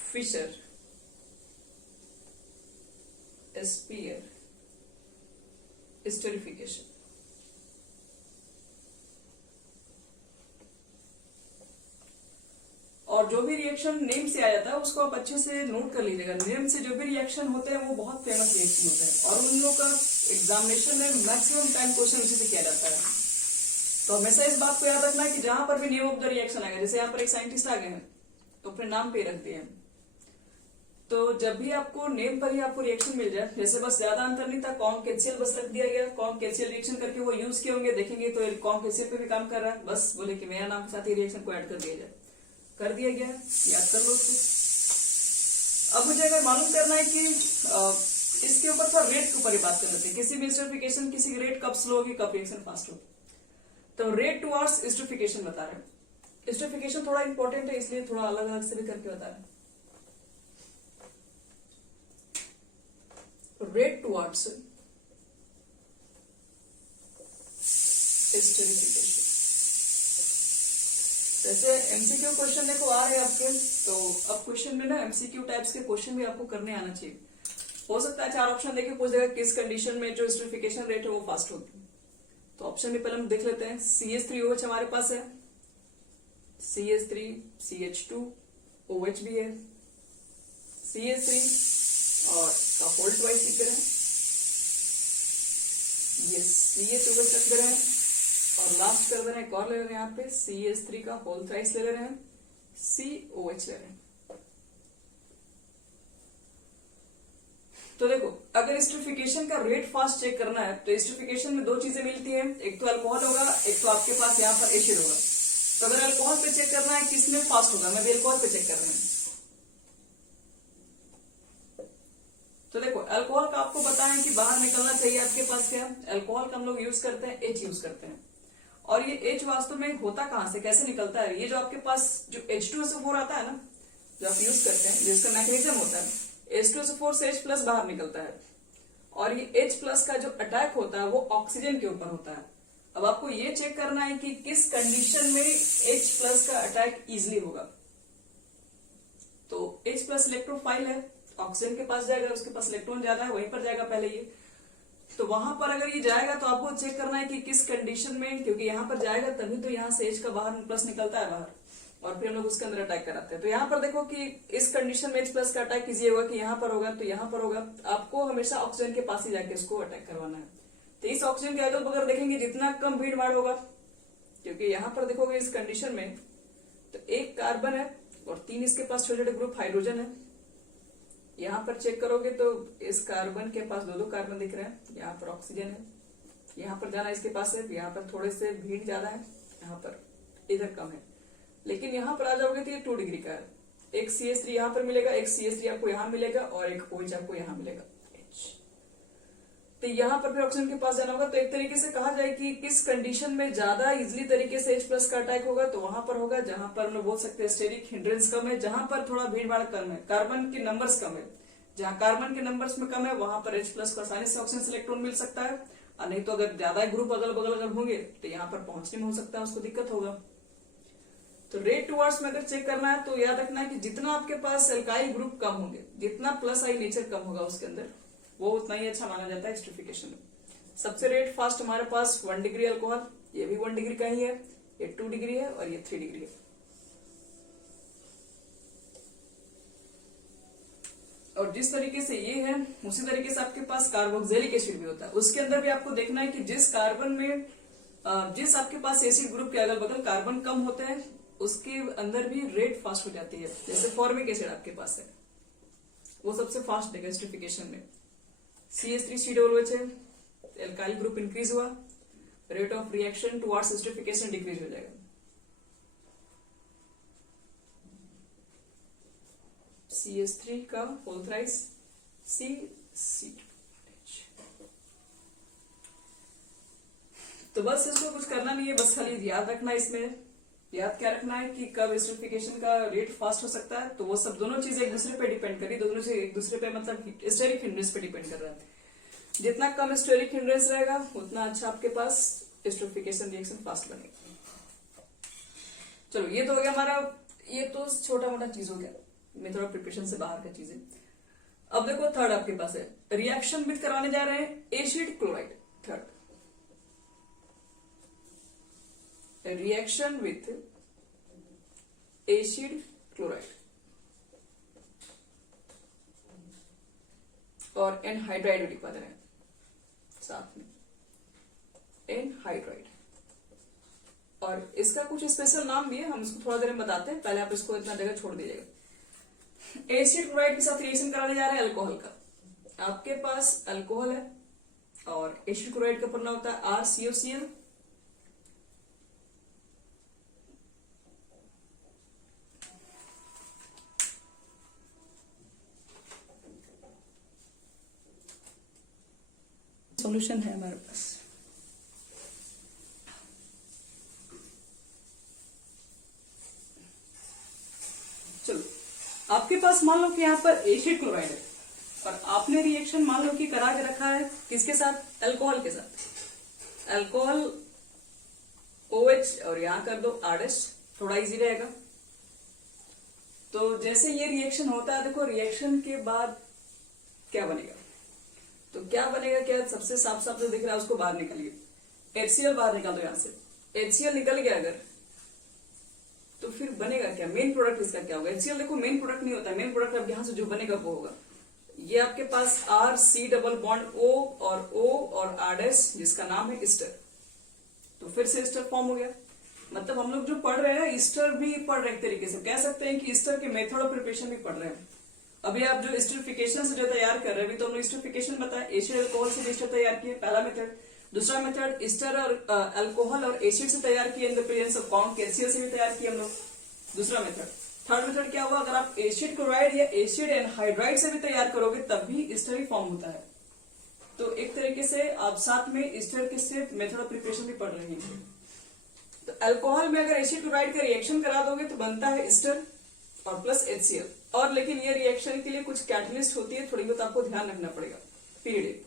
Fischer Spear esterification। और जो भी रिएक्शन नेम से आ जाता है उसको आप अच्छे से नोट कर लीजिएगा। नेम से जो भी रिएक्शन होते हैं वो बहुत फेमस रिएक्शन होते हैं और उन लोगों का एग्जामिनेशन में मैक्सिमम टाइम क्वेश्चन उसी से किया जाता है। तो हमेशा इस बात को याद रखना कि जहां पर भी नेम ऑफ द रिएक्शन आएगा, जैसे यहाँ पर एक साइंटिस्ट आ गए हैं तो अपने नाम पे रख दिए, तो जब भी आपको नेम पर ही आपको रिएक्शन मिल जाए, जैसे बस ज्यादा अंतर नहीं था, कॉन्क HCl बस रख दिया गया, कॉन्क HCl रिएक्शन करके वो यूज किए होंगे, देखेंगे तो कॉन्क HCl पे भी काम कर रहा है, बस बोले कि मेरा नाम के साथ ही रिएक्शन को ऐड कर दिया जाए, कर दिया गया, याद कर लो उसको। अब मुझे अगर मालूम करना है कि इसके ऊपर थोड़ा रेट के ऊपर ही बात कर लेते हैं, किसी भी एस्टरिफिकेशन किसी की रेट कब स्लो होगी कब रिएक्शन फास्ट होगी। तो रेट टुवर्ड्स एस्टरिफिकेशन बता रहे हैं। एस्टरिफिकेशन थोड़ा इंपॉर्टेंट है इसलिए थोड़ा अलग अलग से भी करके बता रहे हैं। रेट टुवर्ड्स एस्टरिफिकेशन, जैसे एमसीक्यू क्वेश्चन देखो आ रहे हैं आपके, तो अब क्वेश्चन में ना एमसीक्यू टाइप्स के क्वेश्चन भी आपको करने आना चाहिए। हो सकता है 4 ऑप्शन देके पूछ देगा किस कंडीशन में जो एस्टरिफिकेशन रेट है वो फास्ट होगी। तो ऑप्शन भी पहले हम देख लेते हैं। CH3OH हमारे पास है, CH3 CH2OH भी है, CH3 और का होल ट्वाइस लिख रहे हैं, ये CH2OH रख दे रहे हैं और लास्ट कर दे रहे हैं, एक और ले रहे हैं यहाँ पे CH3 का होल थ्राइस ले रहे हैं, COH ले रहे हैं। तो देखो अगर एस्टरिफिकेशन का रेट फास्ट चेक करना है तो एस्टरिफिकेशन में 2 चीजें मिलती हैं, एक तो अल्कोहल होगा, एक तो आपके पास यहाँ पर एसिड होगा। तो अगर अल्कोहल पे चेक करना है किसमें फास्ट होगा, मैं भी अल्कोहल पे चेक कर रहा हूं। तो देखो अल्कोहल का आपको पता है कि बाहर निकलना चाहिए आपके पास क्या, अल्कोहल का हम लोग यूज करते हैं H यूज करते हैं, और ये H वास्तव में होता कहां से, कैसे निकलता है, ये जो आपके पास जो H2SO4 आता है ना, जो आप यूज करते हैं, जिसका मैकेनिज्म होता है H2SO4 से H+ बाहर निकलता है और ये H प्लस का जो अटैक होता है वो ऑक्सीजन के ऊपर होता है। अब आपको ये चेक करना है कि किस कंडीशन में H प्लस का अटैक इजिली होगा। तो H प्लस इलेक्ट्रोफाइल है, ऑक्सीजन के पास जाएगा, उसके पास इलेक्ट्रॉन ज्यादा है, वहीं पर जाएगा पहले ये। तो वहां पर अगर ये जाएगा तो आपको चेक करना है कि किस कंडीशन में, क्योंकि यहाँ पर जाएगा तभी तो यहाँ से H का बाहर प्लस निकलता है बाहर, और फिर हम लोग उसके अंदर अटैक कराते हैं। तो यहाँ पर देखो कि इस कंडीशन में H प्लस का अटैक कीजिए होगा कि यहाँ पर होगा तो यहाँ पर होगा, आपको हमेशा ऑक्सीजन के पास ही जाके इसको अटैक करवाना है। तो इस ऑक्सीजन के अगल बगल देखेंगे जितना कम भीड़ भाड़ होगा, क्योंकि यहाँ पर देखोगे इस कंडीशन में तो एक कार्बन है और 3 इसके पास छोटे छोटे ग्रुप हाइड्रोजन है। यहाँ पर चेक करोगे तो इस कार्बन के पास 2-2 कार्बन दिख रहे हैं, यहाँ पर ऑक्सीजन है, यहाँ पर जाना इसके पास है, यहाँ पर थोड़े से भीड़ ज्यादा है, यहाँ पर इधर कम है। लेकिन यहाँ पर आ जाओगे तो ये 2 डिग्री का है, एक CH3 यहाँ पर मिलेगा, एक CH3 आपको यहाँ मिलेगा और एक OH आपको यहाँ मिलेगा H। तो यहाँ पर फिर ऑक्सीजन के पास जाना होगा। तो एक तरीके से कहा जाए कि किस कंडीशन में ज्यादा इजिली तरीके से H प्लस का अटैक होगा, तो वहां पर होगा जहां पर हम लोग बोल सकते हैं स्टेरिक हिंड्रेंस कम है, जहां पर थोड़ा भीड़ भाड़ कम है, कार्बन के नंबर्स कम है। जहां कार्बन के नंबर्स में कम है वहां पर H प्लस को आसानी से ऑक्सीजन से इलेक्ट्रॉन मिल सकता है, और नहीं तो अगर ज्यादा ग्रुप अगल बगल अगर होंगे तो यहाँ पर पहुंचने में हो सकता है उसको दिक्कत होगा। तो रेट टुवर्ड्स में अगर चेक करना है तो याद रखना है कि जितना आपके पास एल्काइल ग्रुप कम होंगे, जितना प्लस आई नेचर कम होगा उसके अंदर, वो उतना ही अच्छा माना जाता है एस्टरिफिकेशन में। सबसे रेट फास्ट हमारे पास 1 डिग्री अल्कोहल, ये भी 1 डिग्री का ही है, ये 2 डिग्री है और ये 3 डिग्री है। और जिस तरीके से ये है उसी तरीके से आपके पास कार्बोक्सिलिक एसिड भी होता है, उसके अंदर भी आपको देखना है कि जिस कार्बन में जिस आपके पास एसिड ग्रुप के अगल बगल कार्बन कम होते हैं उसके अंदर भी रेट फास्ट हो जाती है। जैसे फॉर्मिक एसिड आपके पास है, वो सबसे फास्ट देगा एस्टरिफिकेशन में। CH3COOH है, एल्काइल ग्रुप इंक्रीज हुआ, rate of reaction towards esterification decrease हो जाएगा। CH3 का होल थ्राइस CH। तो बस इसको कुछ करना नहीं है, बस खाली याद रखना है। इसमें याद क्या रखना है कि कब एस्टरिफिकेशन का रेट फास्ट हो सकता है, तो वो सब दोनों चीजें एक दूसरे पे डिपेंड करी, दोनों चीज एक दूसरे पे मतलब स्टेरिक हिंड्रेंस पे डिपेंड कर रहा है। जितना कम स्टेरिक हिंड्रेंस रहेगा उतना अच्छा आपके पास एस्टरिफिकेशन रिएक्शन फास्ट बनेगा। चलो ये तो हो गया हमारा, ये तो छोटा मोटा चीज हो गया, मेथड ऑफ प्रिपरेशन से बाहर का चीजें। अब देखो थर्ड आपके पास है, रिएक्शन विद करवाने जा रहे हैं acid chloride. Third reaction with acid chloride और एनहाइड्राइड भी लिखवा दे रहे हैं साथ में, एनहाइड्राइड। और इसका कुछ स्पेशल नाम भी है, हम इसको थोड़ा देर में बताते हैं, पहले आप इसको इतना जगह छोड़ दीजिएगा। एसिड क्लोराइड के साथ रिएक्शन कराने जा रहे हैं अल्कोहल का। आपके पास अल्कोहल है और एसिड क्लोराइड का फॉर्मूला होता है RCOCl। सॉल्यूशन है हमारे पास। चलो आपके पास मान लो कि यहाँ पर एसिड क्लोराइड है और आपने रिएक्शन मान लो कि करा के रखा है किसके साथ, अल्कोहल के साथ। अल्कोहल OH और यहां कर दो RH, थोड़ा इजी रहेगा। तो जैसे ये रिएक्शन होता है, देखो रिएक्शन के बाद क्या बनेगा, तो क्या बनेगा, क्या सबसे साफ साफ जो दिख रहा है उसको बाहर निकालिए, HCl बाहर निकाल दो। यहां से HCl निकल गया अगर, तो फिर बनेगा क्या, मेन प्रोडक्ट इसका क्या होगा। HCl देखो मेन प्रोडक्ट नहीं होता, मेन प्रोडक्ट अब यहां से जो बनेगा वो होगा, ये आपके पास RC डबल बॉन्ड O और O और RH जिसका नाम है ईस्टर। तो फिर से ईस्टर फॉर्म हो गया। मतलब हम लोग जो पढ़ रहे हैं ईस्टर भी पढ़ रहे, एक तरीके से कह सकते हैं कि ईस्टर के मेथड ऑफ प्रिपरेशन भी पढ़ रहे हैं। अभी आप जो एस्टरिफिकेशन से जो तैयार कर रहे हैं, अभी तो हमने एस्टरिफिकेशन बताया, एसिड अल्कोहल से एस्टर तैयार किए, पहला मेथड। दूसरा मेथड ईस्टर और अल्कोहल और एसिड से तैयार किए, in the presence of compound HCl से भी तैयार किए हम लोग, दूसरा मेथड। थर्ड मेथड क्या हुआ, अगर आप एसिड क्लोराइड या एसिड एनहाइड्राइड से भी तैयार करोगे तब भी ईस्टर ही फॉर्म होता है। तो एक तरीके से आप साथ में ईस्टर के से मेथड ऑफ प्रिपरेशन भी पढ़ रहे हैं। तो अल्कोहल में अगर एसिड क्लोराइड का रिएक्शन करा दोगे तो बनता है ईस्टर और प्लस HCl। और लेकिन ये रिएक्शन के लिए कुछ कैटलिस्ट होती है, थोड़ी बहुत आपको ध्यान रखना पड़ेगा। पीरियड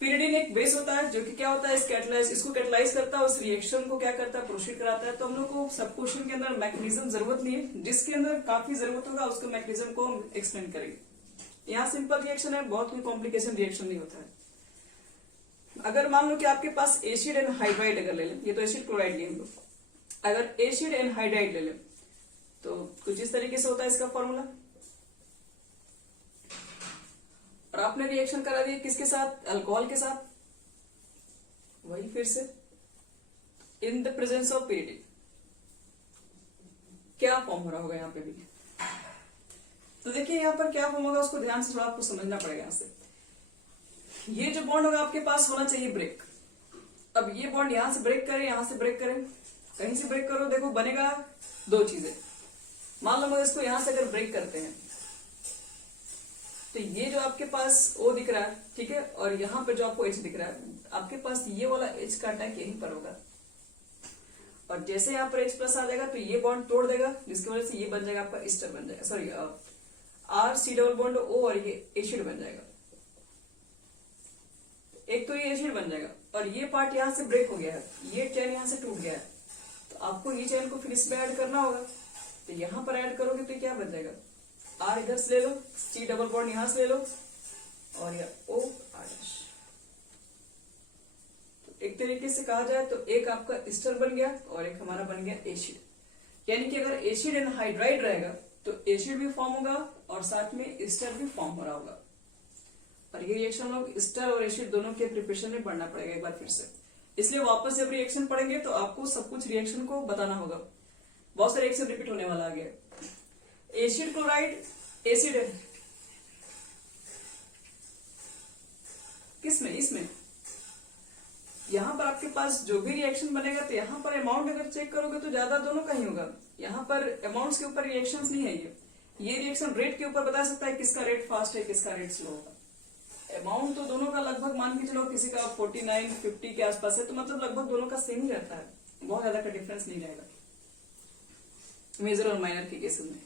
pyridine एक बेस होता है जो कि क्या होता है, इसको कैटलाइज करता है, उस रिएक्शन को क्या करता है, प्रोसीड कराता है। तो हम लोग को सब क्वेश्चन के अंदर मैकेनिज्म जरूरत नहीं है, जिसके अंदर काफी जरूरत होगा उसके मैकेनिज्म को हम एक्सप्लेन करेंगे। यहाँ सिंपल रिएक्शन है, बहुत कोई कॉम्प्लिकेशन रिएक्शन नहीं होता है। अगर मान लो कि आपके पास एसिड एंड हाइड्राइड अगर ले लें, ये तो एसिड क्लोराइड लिए हम लोग, अगर एसिड एंड हाइड्राइड ले लें तो कुछ इस तरीके से होता है इसका फॉर्मूला। और आपने रिएक्शन करा दिया किसके साथ, अल्कोहल के साथ, वही फिर से in the presence of pyridine क्या फॉर्म हो रहा होगा यहाँ पे भी। तो देखिए यहाँ पर क्या फॉर्म होगा, उसको ध्यान से थोड़ा आपको समझना पड़ेगा। यहाँ से ये जो बॉन्ड होगा आपके पास होना चाहिए ब्रेक। अब ये बॉन्ड यहां से ब्रेक करे, यहां से ब्रेक करे, कहीं से ब्रेक करो, देखो बनेगा दो चीजें। मान लो मैं इसको यहां से अगर ब्रेक करते हैं तो ये जो आपके पास O दिख रहा है, ठीक है, और यहाँ पे जो आपको H दिख रहा है, आपके पास ये वाला H का अटैक यहीं पर होगा। और जैसे यहाँ पर H प्लस आ जाएगा तो ये बॉन्ड तोड़ देगा, जिसकी वजह से ये बन जाएगा आपका एस्टर बन जाएगा, sorry RC double bond O, और ये एसिड बन जाएगा। एक तो ये एसिड बन जाएगा और ये पार्ट यहाँ से ब्रेक हो गया है, ये चेन यहाँ से टूट गया है, तो आपको ये चेन को फिर इसमें ऐड करना होगा। तो यहाँ पर ऐड करोगे तो क्या बन जाएगा, R इधर से ले लो, C डबल बॉन्ड यहां से ले लो, और ये O R। तो एक तरीके से कहा जाए तो एक आपका एस्टर बन गया और एक हमारा बन गया एसिड। यानी कि अगर एसिड एंड हाइड्राइड रहेगा तो एसिड भी फॉर्म होगा और साथ में एस्टर भी फॉर्म हो रहा होगा। और ये रिएक्शन लोग एस्टर और एसिड दोनों के प्रिपरेशन में पढ़ना पड़ेगा एक बार फिर से, इसलिए वापस जब रिएक्शन पढ़ेंगे तो आपको सब कुछ रिएक्शन को बताना होगा। बहुत सारे रिएक्शन रिपीट होने वाला आगे। एसिड क्लोराइड, एसिड किसमें, इसमें यहां पर आपके पास जो भी रिएक्शन बनेगा तो यहां पर अमाउंट अगर चेक करोगे तो ज्यादा दोनों का ही होगा। यहां पर अमाउंट्स के ऊपर रिएक्शंस नहीं है, ये रिएक्शन रेट के ऊपर बता सकता है किसका रेट फास्ट है किसका रेट स्लो होगा। अमाउंट तो दोनों का लगभग मान के चलो, किसी का 49 50 के आसपास है, तो मतलब लगभग दोनों का सेम ही रहता है, बहुत ज्यादा का डिफरेंस नहीं रहेगा मेजर और माइनर के केसेस में,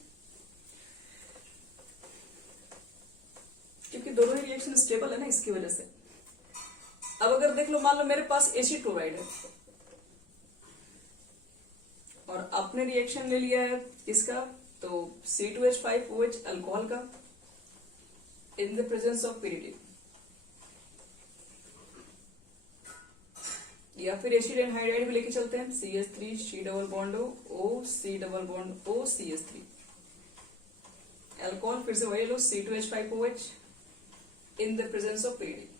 क्योंकि दोनों ही रिएक्शन स्टेबल है ना, इसकी वजह से। अब अगर देख लो, मान लो मेरे पास एसिड क्लोराइड है और आपने रिएक्शन ले लिया है इसका, तो C2H5OH अल्कोहल का in the presence of pyridine, या फिर एसिड एंड हाइड्राइड भी लेके चलते हैं, CH3 C double bond O C double bond O CH3 alcohol, फिर से वही लो C2H5OH in the presence of pyridine।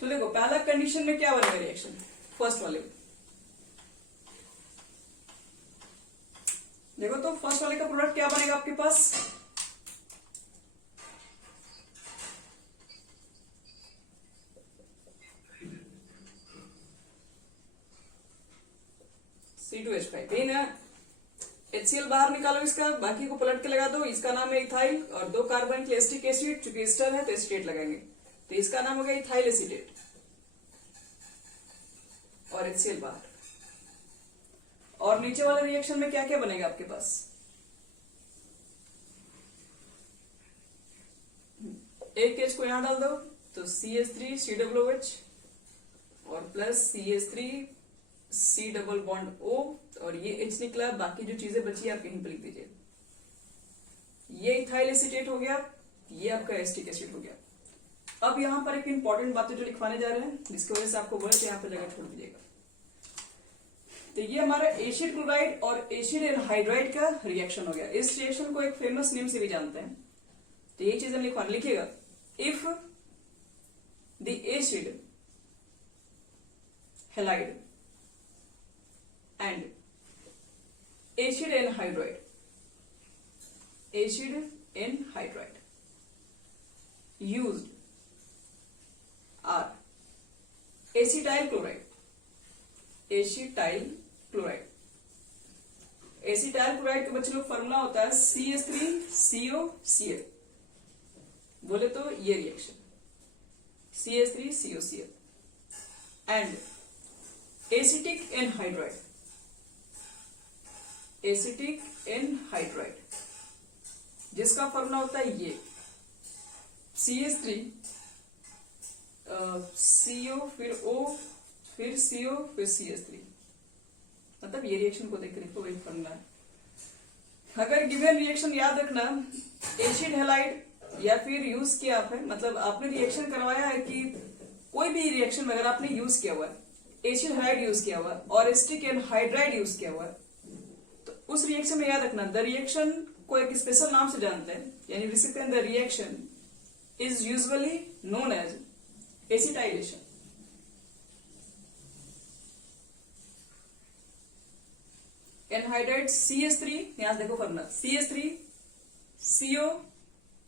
तो देखो पहला कंडीशन में क्या बनेगा रिएक्शन, फर्स्ट वाले में देखो, तो फर्स्ट वाले का प्रोडक्ट क्या बनेगा आपके पास, C2H5 यही ना, HCl बाहर निकालो इसका, बाकी को पलट के लगा दो, इसका नाम है इथाइल, और दो कार्बन की एसिटिक एसिड, चूंकि एस्टर है तो एसिटेट लगाएंगे, तो इसका नाम हो गया इथाइल एसिटेट, और HCl बाहर। और नीचे वाले रिएक्शन में क्या क्या बनेगा आपके पास, एक H को यहां डाल दो तो CH3 COOH और plus CH3 C double bond O, और ये H निकला, बाकी जो चीजें बची आप यहीं पर लिख दीजिए। ये इथाइल एसिटेट हो गया, ये आपका एसिटिक एसिड हो गया। अब यहां पर एक इंपॉर्टेंट बातें जो लिखवाने जा रहे हैं, जिसकी वजह से आपको बोले तो यहाँ पर जगह छोड़ दीजिएगा। तो ये हमारा एसिड क्लोराइड और एसिड एंड हाइड्राइड का रिएक्शन हो गया। इस रिएक्शन को एक फेमस नेम से भी जानते हैं, तो ये चीज हम लिखिएगा, if the acid halide and acid and hydride, acid and hydride used are acetyl chloride, acetyl chloride, acetyl chloride का बच्चे लोग फॉर्मूला होता है CH3COCl, बोले तो ये reaction CH3COCl, and acetic anhydride, acetic anhydride, जिसका फॉर्मूला होता है ये CH3 CO फिर O फिर CO फिर CS3, मतलब ये रिएक्शन को देख रहे वही फॉर्मूला है। अगर गिवन रिएक्शन याद रखना, एसिड हैलाइड या फिर यूज किया आप है, मतलब आपने रिएक्शन करवाया है कि कोई भी रिएक्शन में अगर आपने यूज किया हुआ है, एसिड हैलाइड यूज किया हुआ है और एसिटिक एनहाइड्राइड यूज किया हुआ है, तो उस रिएक्शन में याद रखना द रिएक्शन को एक स्पेशल नाम से जानते हैं, यानी recipient the reaction is usually known as acetylation. Anhydride CH3, यहां देखो फॉर्मूला CH3 CO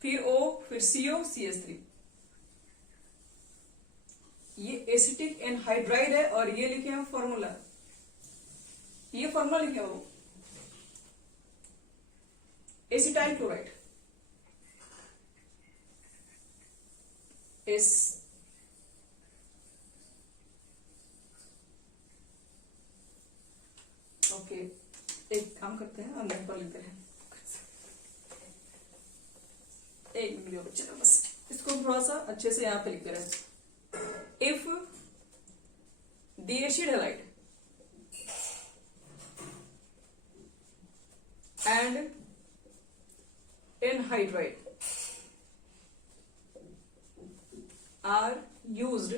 फिर O फिर CO CH3, ये एसिटिक एनहाइड्राइड है और ये लिखे हैं फॉर्मूला, ये फॉर्मूला लिखे हो एसिटाइल क्लोराइड, एस ओके, एक काम करते हैं हम नेट पर लिखते हैं, एक मिनट बच्चे बस इसको थोड़ा सा अच्छे से यहाँ पे लिखते रहे। If the acid halide and anhydride are used,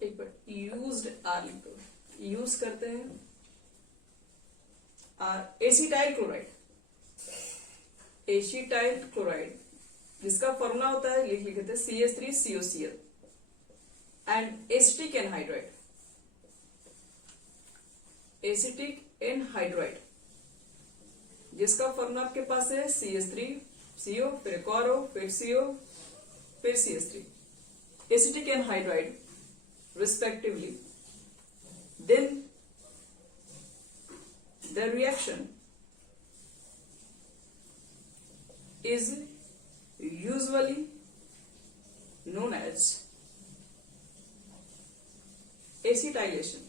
एक बार used are लिख दो, यूज करते हैं एसिटाइल क्लोराइड, एसिटाइल क्लोराइड जिसका फॉर्मूला होता है लिख लिखते हैं CH3COCl and acetic anhydride, acetic anhydride जिसका फॉर्मूला आपके पास है CH3CO फिर एक और O फिर CO फिर CH3, acetic anhydride respectively, then the reaction is usually known as acetylation।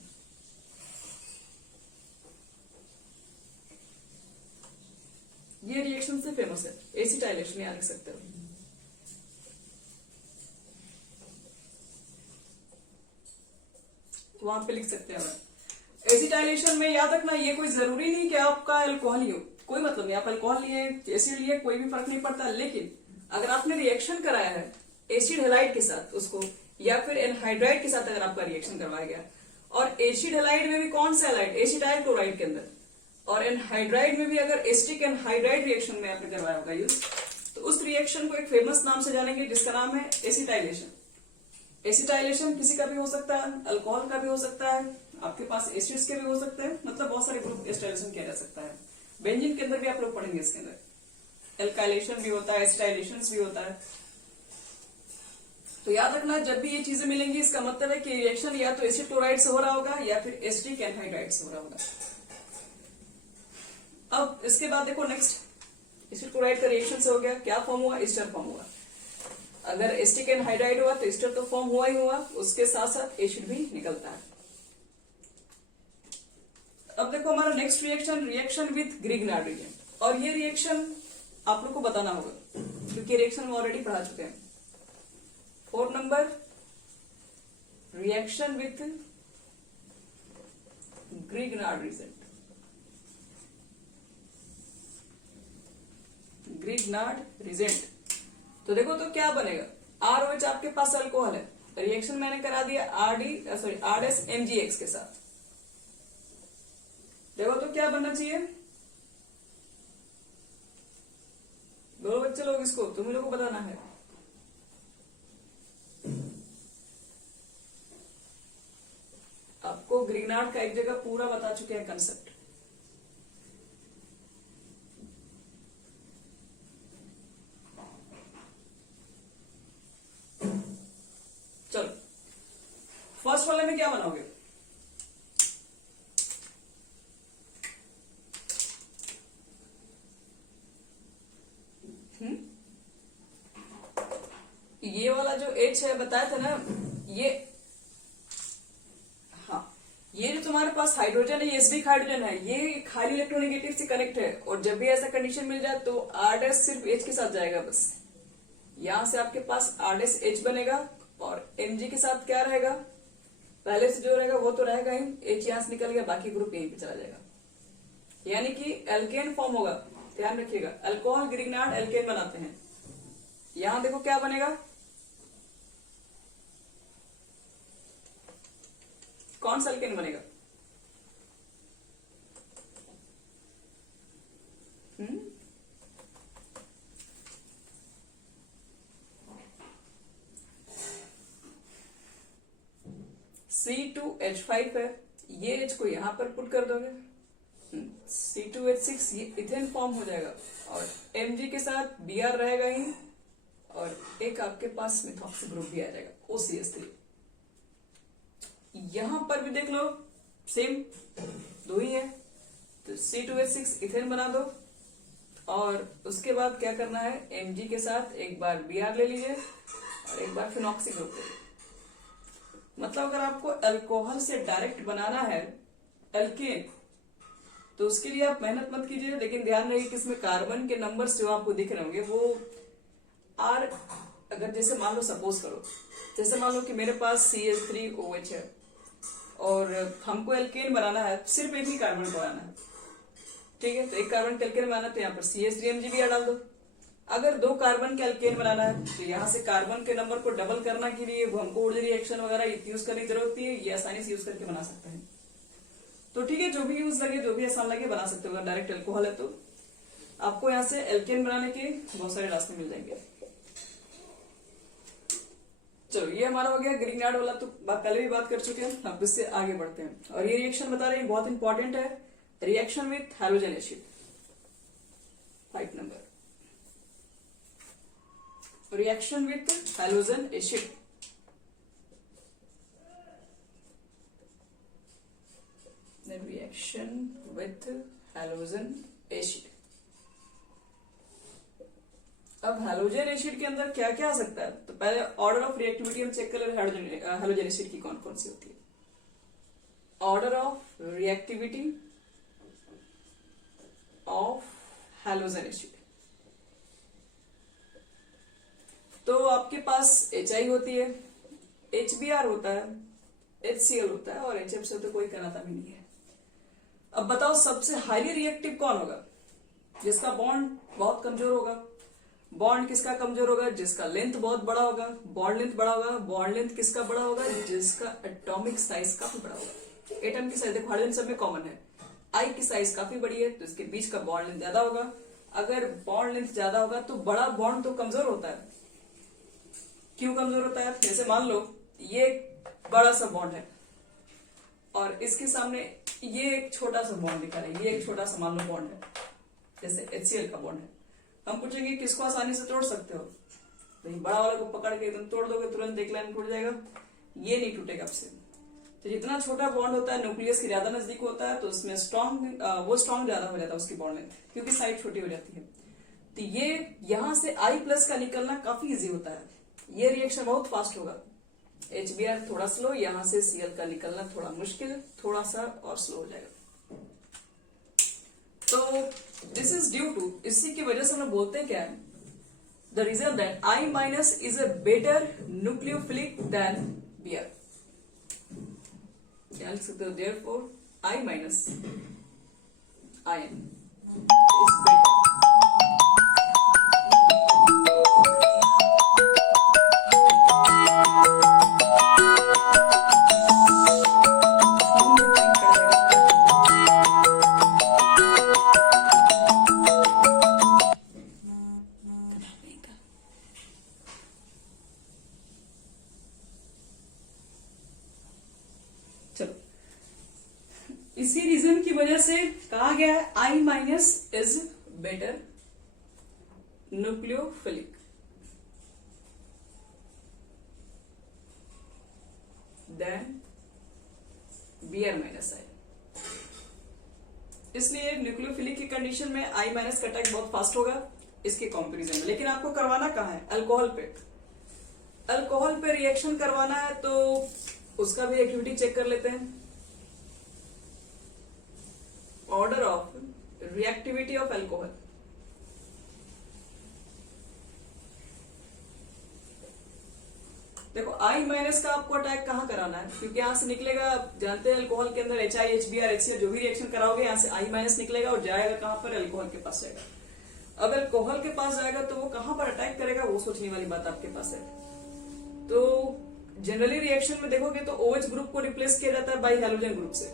ये रिएक्शन से फेमस है, एसिटाइलेशन यहाँ लिख सकते हो। वहां पे लिख सकते हैं। एसिटाइलेशन में याद रखना ये कोई जरूरी नहीं कि आपका अल्कोहल ही हो, कोई मतलब नहीं, आप अल्कोहल लिए एसिड लिए कोई भी फर्क नहीं पड़ता, लेकिन अगर आपने रिएक्शन कराया है एसिड हैलाइड के साथ उसको या फिर एनहाइड्राइड के साथ अगर आपका रिएक्शन करवाया गया, और एसिड हैलाइड में भी कौन सा हैलाइड, एसिटाइल क्लोराइड के अंदर, और एनहाइड्राइड में भी अगर एसिटिक एनहाइड्राइड रिएक्शन में आपने करवाया होगा यूज, तो उस रिएक्शन को एक फेमस नाम से जानेंगे जिसका नाम है एसिटाइलेशन। एसिटाइलेशन किसी का भी हो सकता है, अल्कोहल का भी हो सकता है, आपके पास एसिड्स के भी हो सकते हैं, मतलब बहुत सारे ग्रुप एसिटाइलेशन किया जा सकता है। बेंजीन के अंदर भी आप लोग पढ़ेंगे, इसके अंदर एल्काइलेशन भी होता है, एसिटाइलेशन भी होता है। तो याद रखना जब भी ये चीजें मिलेंगी इसका मतलब है कि रिएक्शन या तो एसिड क्लोराइड से हो रहा होगा या फिर एसिटिक एनहाइड्राइड से हो रहा होगा। अब इसके बाद देखो नेक्स्ट, एसिड क्लोराइड का रिएक्शन से हो गया, क्या फॉर्म हुआ, एस्टर फॉर्म हुआ। अगर एसिटिक एनहाइड्राइड हुआ तो एस्टर तो फॉर्म हुआ ही हुआ, उसके साथ साथ एसिड भी निकलता है। अब देखो हमारा next reaction, reaction with Grignard reagent, और ये रिएक्शन आप लोग को बताना होगा क्योंकि रिएक्शन में ऑलरेडी पढ़ा चुके हैं। 4 number, reaction with Grignard reagent, Grignard reagent. तो देखो तो क्या बनेगा, ROH आपके पास अल्कोहल है, रिएक्शन मैंने करा दिया RDSMgX के साथ, देखो तो क्या बनना चाहिए, बोलो बच्चे लोग, इसको तुम लोगों को बताना है। आपको ग्रिग्नार्ड का एक जगह पूरा बता चुके हैं कंसेप्ट। चलो फर्स्ट वाले में क्या बनाओगे, ये वाला जो H है बताया था ना, ये हाँ, ये जो तुम्हारे पास हाइड्रोजन है, ये एसिडिक हाइड्रोजन है, ये खाली इलेक्ट्रोनेगेटिव से कनेक्ट है, और जब भी ऐसा कंडीशन मिल जाए तो R' सिर्फ H के साथ जाएगा बस, यहां से आपके पास R-H बनेगा और Mg के साथ क्या रहेगा, पहले से जो रहेगा वो तो रहेगा ही, H यहां से निकल गया, बाकी ग्रुप यहीं पे चला जाएगा, यानी कि एल्केन फॉर्म होगा। ध्यान रखिएगा, अल्कोहल ग्रिग्नार्ड एल्केन बनाते हैं। यहां देखो क्या बनेगा, कौन सा एल्केन बनेगा, C2H5 है, ये H को यहां पर पुट कर दोगे, C2H6 ये इथेन फॉर्म हो जाएगा और Mg के साथ Br रहेगा ही और एक आपके पास मिथॉक्सी ग्रुप भी आ जाएगा OCH3। यहां पर भी देख लो सेम दो ही है, तो C2H6 इथेन बना दो और उसके बाद क्या करना है, Mg के साथ एक बार Br ले लीजिए और एक बार फिनॉक्सी ग्रुप ले लीजिए। मतलब अगर आपको अल्कोहल से डायरेक्ट बनाना है एल्केन तो उसके लिए आप मेहनत मत कीजिए, लेकिन ध्यान रखिए कि इसमें कार्बन के नंबर्स जो आपको दिख रहे होंगे वो आर, अगर जैसे मान लो सपोज करो, जैसे मान लो कि मेरे पास CH3OH है और हमको एल्केन बनाना है, सिर्फ एक ही कार्बन को बनाना है, ठीक है, तो एक कार्बन के एल्केन बनाना है तो यहाँ पर CH3Mg डाल दो। अगर दो कार्बन के एल्केन बनाना है तो यहाँ से कार्बन के नंबर को डबल करना के लिए हमको ऊर्जा रिएक्शन वगैरह यूज करने की जरूरत नहीं है, ये आसानी से यूज करके बना सकते हैं। तो ठीक है, जो भी यूज लगे, जो भी आसान लगे बना सकते हो। अगर डायरेक्ट अल्कोहल है तो आपको यहाँ से एल्केन बनाने के बहुत सारे रास्ते मिल जाएंगे। चलो ये हमारा हो गया ग्रिग्नार्ड वाला, तो पहले भी बात कर चुके हैं, अब इससे आगे बढ़ते हैं। और ये रिएक्शन बता रहे हैं बहुत इंपॉर्टेंट है, reaction with halogen acid 5 number, reaction with halogen acid. Reaction with halogen acid. अब हैलोजन एसिड के अंदर क्या क्या आ सकता है, तो पहले ऑर्डर ऑफ रिएक्टिविटी हम चेक कर ले, हैलोजन एसिड की कौन कौन सी होती है। Order of reactivity of halogen acid, तो आपके पास HI होती है, HBr होता है, HCl होता है और HF से तो कोई कहना भी नहीं है। अब बताओ सबसे हाईली रिएक्टिव कौन होगा, जिसका बॉन्ड बहुत कमजोर होगा। बॉन्ड किसका कमजोर होगा, जिसका लेंथ बहुत बड़ा होगा, बॉन्ड लेंथ बड़ा होगा। बॉन्ड लेंथ किसका बड़ा होगा, जिसका एटॉमिक साइज काफी बड़ा होगा। एटम की साइज देखो हाइड्रोजन सब में कॉमन है, I की साइज काफी बड़ी है तो इसके बीच का बॉन्ड लेंथ ज्यादा होगा। अगर बॉन्ड लेंथ ज्यादा होगा तो बड़ा बॉन्ड तो कमजोर होता है। क्यों कमजोर होता है, जैसे मान लो ये बड़ा सा बॉन्ड है और इसके सामने ये एक छोटा सा बॉन्ड दिखा रहा है, ये एक छोटा सा मान लो बॉन्ड है, जैसे HCl का बॉन्ड है। हम पूछेंगे किसको आसानी से तोड़ सकते हो, तो ये बड़ा वाला को पकड़ के एकदम तोड़ दोगे, तुरंत एक लाइन टूट जाएगा, ये नहीं टूटेगा आपसे। तो जितना छोटा बॉन्ड होता है, न्यूक्लियस के ज्यादा नजदीक होता है, तो उसमें स्ट्रॉन्ग ज्यादा हो जाता है उसकी बॉन्ड लेंथ, क्योंकि साइड छोटी हो जाती है। तो ये यहां से I+ का निकलना काफी इजी होता है, ये रिएक्शन बहुत फास्ट होगा। HBr थोड़ा स्लो, यहां से Cl का निकलना थोड़ा मुश्किल, थोड़ा सा और स्लो हो जाएगा। तो दिस इज ड्यू टू, इसी की वजह से हम लोग बोलते हैं क्या है, the reason that I- is a better nucleophilic than Br। क्या लिख सकते हो, therefore I- ion is better। चलो, इसी रीजन की वजह से कहा गया है I- is better nucleophilic than Br-I। इसलिए न्यूक्लियोफिलिक की कंडीशन में I- का अटैक बहुत फास्ट होगा इसके कंपैरिजन में। लेकिन आपको करवाना कहाँ है, अल्कोहल पे। अल्कोहल पे रिएक्शन करवाना है तो उसका भी एक्टिविटी चेक कर लेते हैं। Order of reactivity of alcohol, देखो I माइनस का आपको अटैक कहाँ कराना है, क्योंकि यहाँ से निकलेगा, आप जानते हैं अल्कोहल के अंदर HI HBr HCl जो भी रिएक्शन कराओगे यहाँ से I माइनस निकलेगा और जाएगा कहाँ पर, अल्कोहल के पास जाएगा। अब अल्कोहल के पास जाएगा तो वो कहाँ पर अटैक करेगा वो सोचने वाली बात आपके पास है। तो जनरली रिएक्शन में देखोगे तो OH ग्रुप को रिप्लेस किया जाता है बाई हैलोजन ग्रुप से।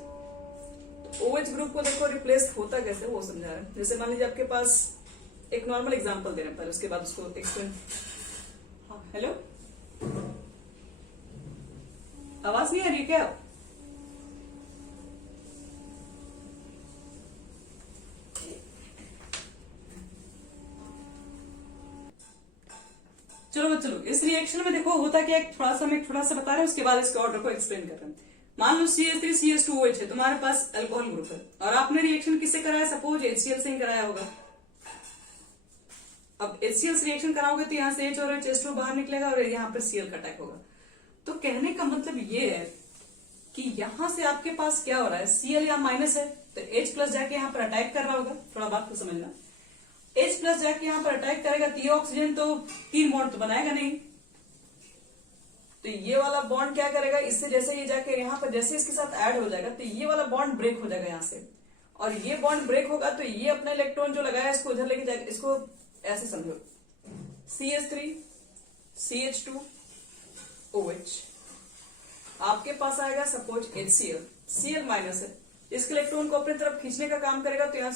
तो OH ग्रुप को देखो रिप्लेस होता कैसे वो समझा रहे हैं। जैसे मान लीजिए आपके पास एक नॉर्मल एग्जांपल दे रहे हैं पहले, उसके बाद उसको एक्सप्लेन। हाँ हेलो, आवाज नहीं आ रही क्या? चलो इस रिएक्शन में देखो होता क्या, थोड़ा सा बता रहे हैं, उसके बाद इसके ऑर्डर को एक्सप्लेन कर रहे हैं। मान लो CH3 CH2OH है, तुम्हारे पास अल्कोहल ग्रुप है और आपने रिएक्शन किससे कराया, सपोज HCl से ही कराया होगा। अब HCl से रिएक्शन कराओगे तो यहाँ से H और H2 बाहर निकलेगा और यहाँ पर Cl का अटैक होगा। तो कहने का मतलब ये है कि यहां से आपके पास क्या हो रहा है, Cl यहाँ माइनस है तो H प्लस जाके यहाँ पर अटैक कर रहा होगा। थोड़ा बात को समझना, H प्लस जाके यहाँ पर अटैक करेगा तो ये ऑक्सीजन तो 3 बॉन्ड तो बनाएगा नहीं, तो ये वाला बॉन्ड क्या करेगा, इससे जैसे ये जाके यहाँ पर जैसे इसके साथ ऐड हो जाएगा तो ये वाला बॉन्ड ब्रेक हो जाएगा यहाँ से, और ये बॉन्ड ब्रेक होगा तो ये अपना इलेक्ट्रॉन जो लगाया इसको उधर लेके जाएगा। इसको ऐसे समझो, CH3 CH2OH आपके पास आएगा सपोज HCl, Cl माइनस है, इसके इलेक्ट्रॉन को अपनी तरफ खींचने का काम करेगा तो यहां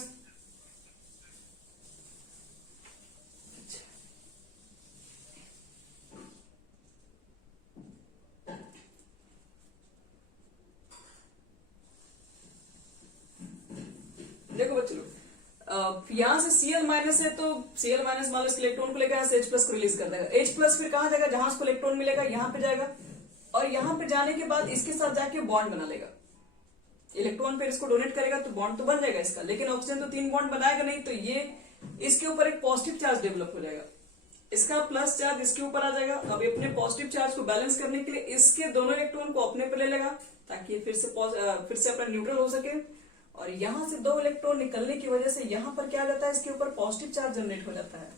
देखो बच्चों, यहां से Cl माइनस है तो Cl माइनस मान लो इसके इलेक्ट्रॉन को लेकर H प्लस को रिलीज कर देगा। H प्लस फिर कहां जाएगा, जहां उसको इलेक्ट्रॉन मिलेगा यहां पे जाएगा, और यहां पे जाने के बाद इसके साथ जाके बॉन्ड बना लेगा। इलेक्ट्रॉन फिर इसको डोनेट करेगा तो बॉन्ड तो बन जाएगा इसका, लेकिन ऑक्सीजन तो 3 बॉन्ड बनाएगा नहीं, तो ये इसके ऊपर एक पॉजिटिव चार्ज डेवलप हो जाएगा, इसका प्लस चार्ज इसके ऊपर आ जाएगा। अब अपने पॉजिटिव चार्ज को बैलेंस करने के लिए इसके दोनों इलेक्ट्रॉन को अपने पे ले लेगा ताकि फिर से अपना न्यूट्रल हो सके, और यहां से 2 इलेक्ट्रॉन निकलने की वजह से यहां पर क्या जाता है, इसके ऊपर पॉजिटिव चार्ज जनरेट हो जाता है,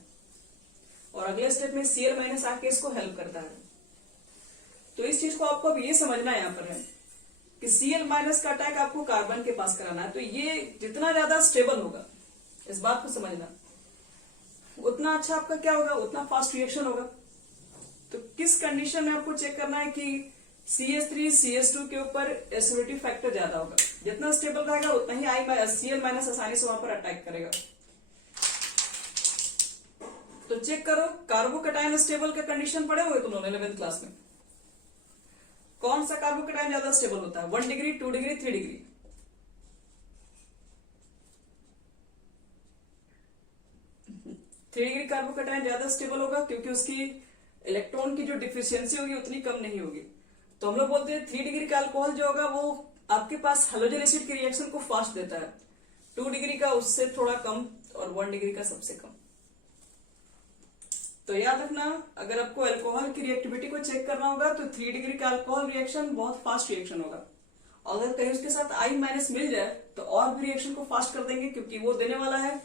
और अगले स्टेप में Cl माइनस आके इसको हेल्प करता है। तो इस चीज को आपको अब ये समझना यहाँ पर है कि Cl माइनस का अटैक आपको कार्बन के पास कराना है, तो ये जितना ज्यादा स्टेबल होगा, इस बात को समझना, उतना अच्छा आपका क्या होगा, उतना फास्ट रिएक्शन होगा। तो किस कंडीशन में आपको चेक करना है कि CH3 CH2 के ऊपर एसिडिटी फैक्टर ज्यादा होगा, जितना स्टेबल रहेगा उतना ही Cl माइनस आसानी से वहां पर अटैक करेगा। तो चेक करो, कार्बोकैटायन स्टेबल का कंडीशन पढ़े हुए तुम लोगों ने 11th क्लास में, कौन सा कार्बोकैटायन ज्यादा स्टेबल होता है, 1 degree 2 degree 3 degree? 3 degree carbocation ज्यादा स्टेबल होगा, क्योंकि उसकी इलेक्ट्रॉन की जो डिफिशियंसी होगी उतनी कम नहीं होगी। तो हम लोग बोलते हैं 3 डिग्री का अल्कोहल जो होगा वो आपके पास हैलोजन एसिड की रिएक्शन को फास्ट देता है, 2 डिग्री का उससे थोड़ा कम, और 1 डिग्री का सबसे कम। तो याद रखना, अगर आपको अल्कोहल की रिएक्टिविटी को चेक करना होगा तो 3 डिग्री का अल्कोहल रिएक्शन बहुत फास्ट रिएक्शन होगा, और अगर कहीं उसके साथ I माइनस मिल जाए तो और भी रिएक्शन को फास्ट कर देंगे, क्योंकि वो देने वाला है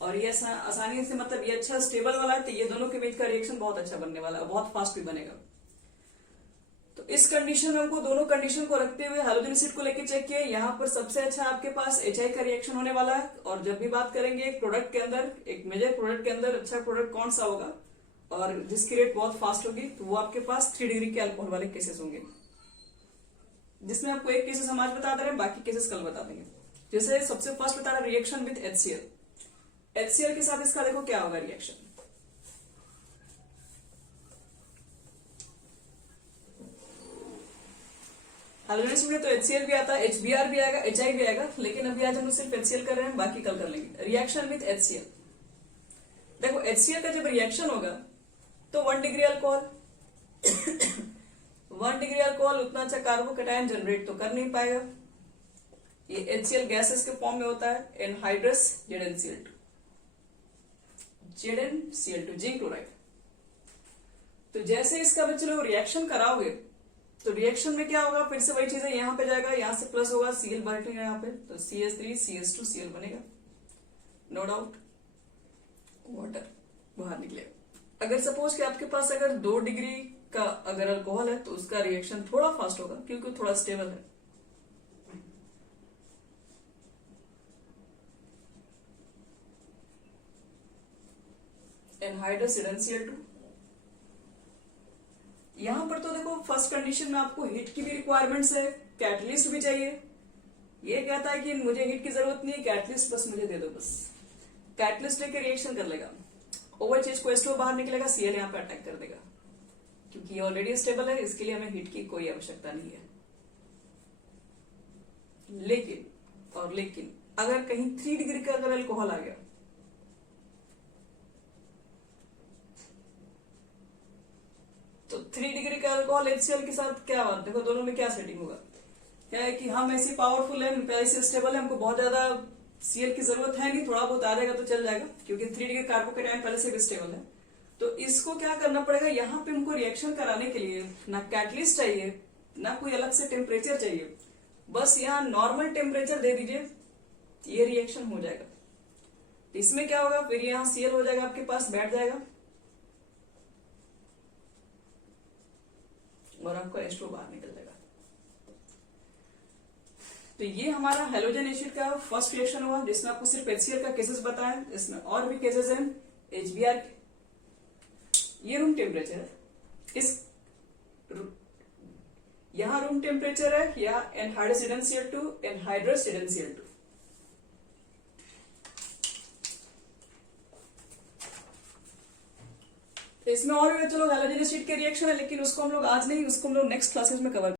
और ये आसानी से, मतलब ये अच्छा स्टेबल वाला है, तो ये दोनों के बीच का रिएक्शन बहुत अच्छा बनने वाला है, बहुत फास्ट भी बनेगा। तो इस कंडीशन में हमको दोनों कंडीशन को रखते हुए हैलोजन एसिड को लेके चेक किया, यहाँ पर सबसे अच्छा आपके पास HI का रिएक्शन होने वाला है। और जब भी बात करेंगे एक प्रोडक्ट के अंदर, एक मेजर प्रोडक्ट के अंदर अच्छा प्रोडक्ट कौन सा होगा और जिसकी रेट बहुत फास्ट होगी, तो वो आपके पास 3 डिग्री के अल्कोहल वाले केसेस होंगे, जिसमें आपको एक केसेस हम आज बता दे रहे हैं, बाकी केसेस कल बता देंगे। जैसे सबसे फर्स्ट बता रहा रिएक्शन विथ HCl, HCl के साथ इसका देखो क्या होगा रिएक्शन। हैलोजन एसिड में तो HCl भी आता है, HBr भी आएगा, HI भी आएगा, लेकिन अभी आज हम सिर्फ HCl कर रहे हैं, बाकी कल कर लेंगे। रिएक्शन विथ HCl, देखो HCl का जब रिएक्शन होगा तो 1 डिग्री अल्कोहल 1 डिग्री अल्कोहल उतना अच्छा कार्बोकैटायन जनरेट तो कर नहीं पाएगा, ये HCl गैसेस के फॉर्म में होता है, एनहाइड्रस ZnCl2 जिंक क्लोराइड। तो जैसे इसका बच्चों रिएक्शन कराओगे तो रिएक्शन में क्या होगा, फिर से वही चीज है, यहाँ पे जाएगा, यहाँ से प्लस होगा, Cl बैठेगा यहाँ पे, तो CH3 CH2 Cl बनेगा, नो डाउट, वाटर बाहर निकलेगा। अगर सपोज कि आपके पास अगर 2 डिग्री का अगर अल्कोहल है तो उसका रिएक्शन थोड़ा फास्ट होगा क्योंकि वो थोड़ा स्टेबल है। Anhydrous NaCl2। यहां पर तो देखो फर्स्ट कंडीशन में आपको हीट की भी रिक्वायरमेंट्स है, कैटलिस्ट भी चाहिए। ये कहता है कि मुझे हीट की जरूरत नहीं है, कैटलिस्ट बस मुझे दे दो। बस कैटलिस्ट लेके रिएक्शन कर लेगा, OH को H2O बाहर निकलेगा, Cl यहाँ पे अटैक कर देगा। क्योंकि ये ऑलरेडी स्टेबल है, इसके लिए हमें हीट की कोई आवश्यकता नहीं है। लेकिन अगर कहीं 3 डिग्री का अगर अल्कोहल आ गया तो 3 डिग्री का अल्कोहल HCl के साथ क्या बात, देखो दोनों में क्या सेटिंग होगा। क्या है कि हम ऐसे पावरफुल है, पहले से स्टेबल है, हमको बहुत ज्यादा Cl की जरूरत है नहीं, थोड़ा बहुत आ जाएगा तो चल जाएगा क्योंकि 3 डिग्री कार्बोकेटायन पहले से भी स्टेबल है। तो इसको क्या करना पड़ेगा, यहाँ पे हमको रिएक्शन कराने के लिए ना कैटलिस्ट चाहिए ना कोई अलग से टेम्परेचर चाहिए, बस यहाँ नॉर्मल टेम्परेचर दे दीजिए, ये रिएक्शन हो जाएगा। इसमें क्या होगा, फिर यहाँ Cl हो जाएगा आपके पास, बैठ जाएगा और आपका H2O बाहर निकल जाएगा। तो ये हमारा हेलोजन एसिड का फर्स्ट रिएक्शन हुआ जिसमें आपको सिर्फ HCl का केसेस बताया। इसमें और भी केसेस हैं HBr। ये रूम टेम्परेचर है, इस यहां रूम टेम्परेचर है, या एनहाइड्रस NaCl2, एनहाइड्रस NaCl2। इसमें और भी चलो हेलोजन एसिड के रिएक्शन है, लेकिन उसको हम लोग आज नहीं, उसको हम लोग नेक्स्ट क्लासेस में कवर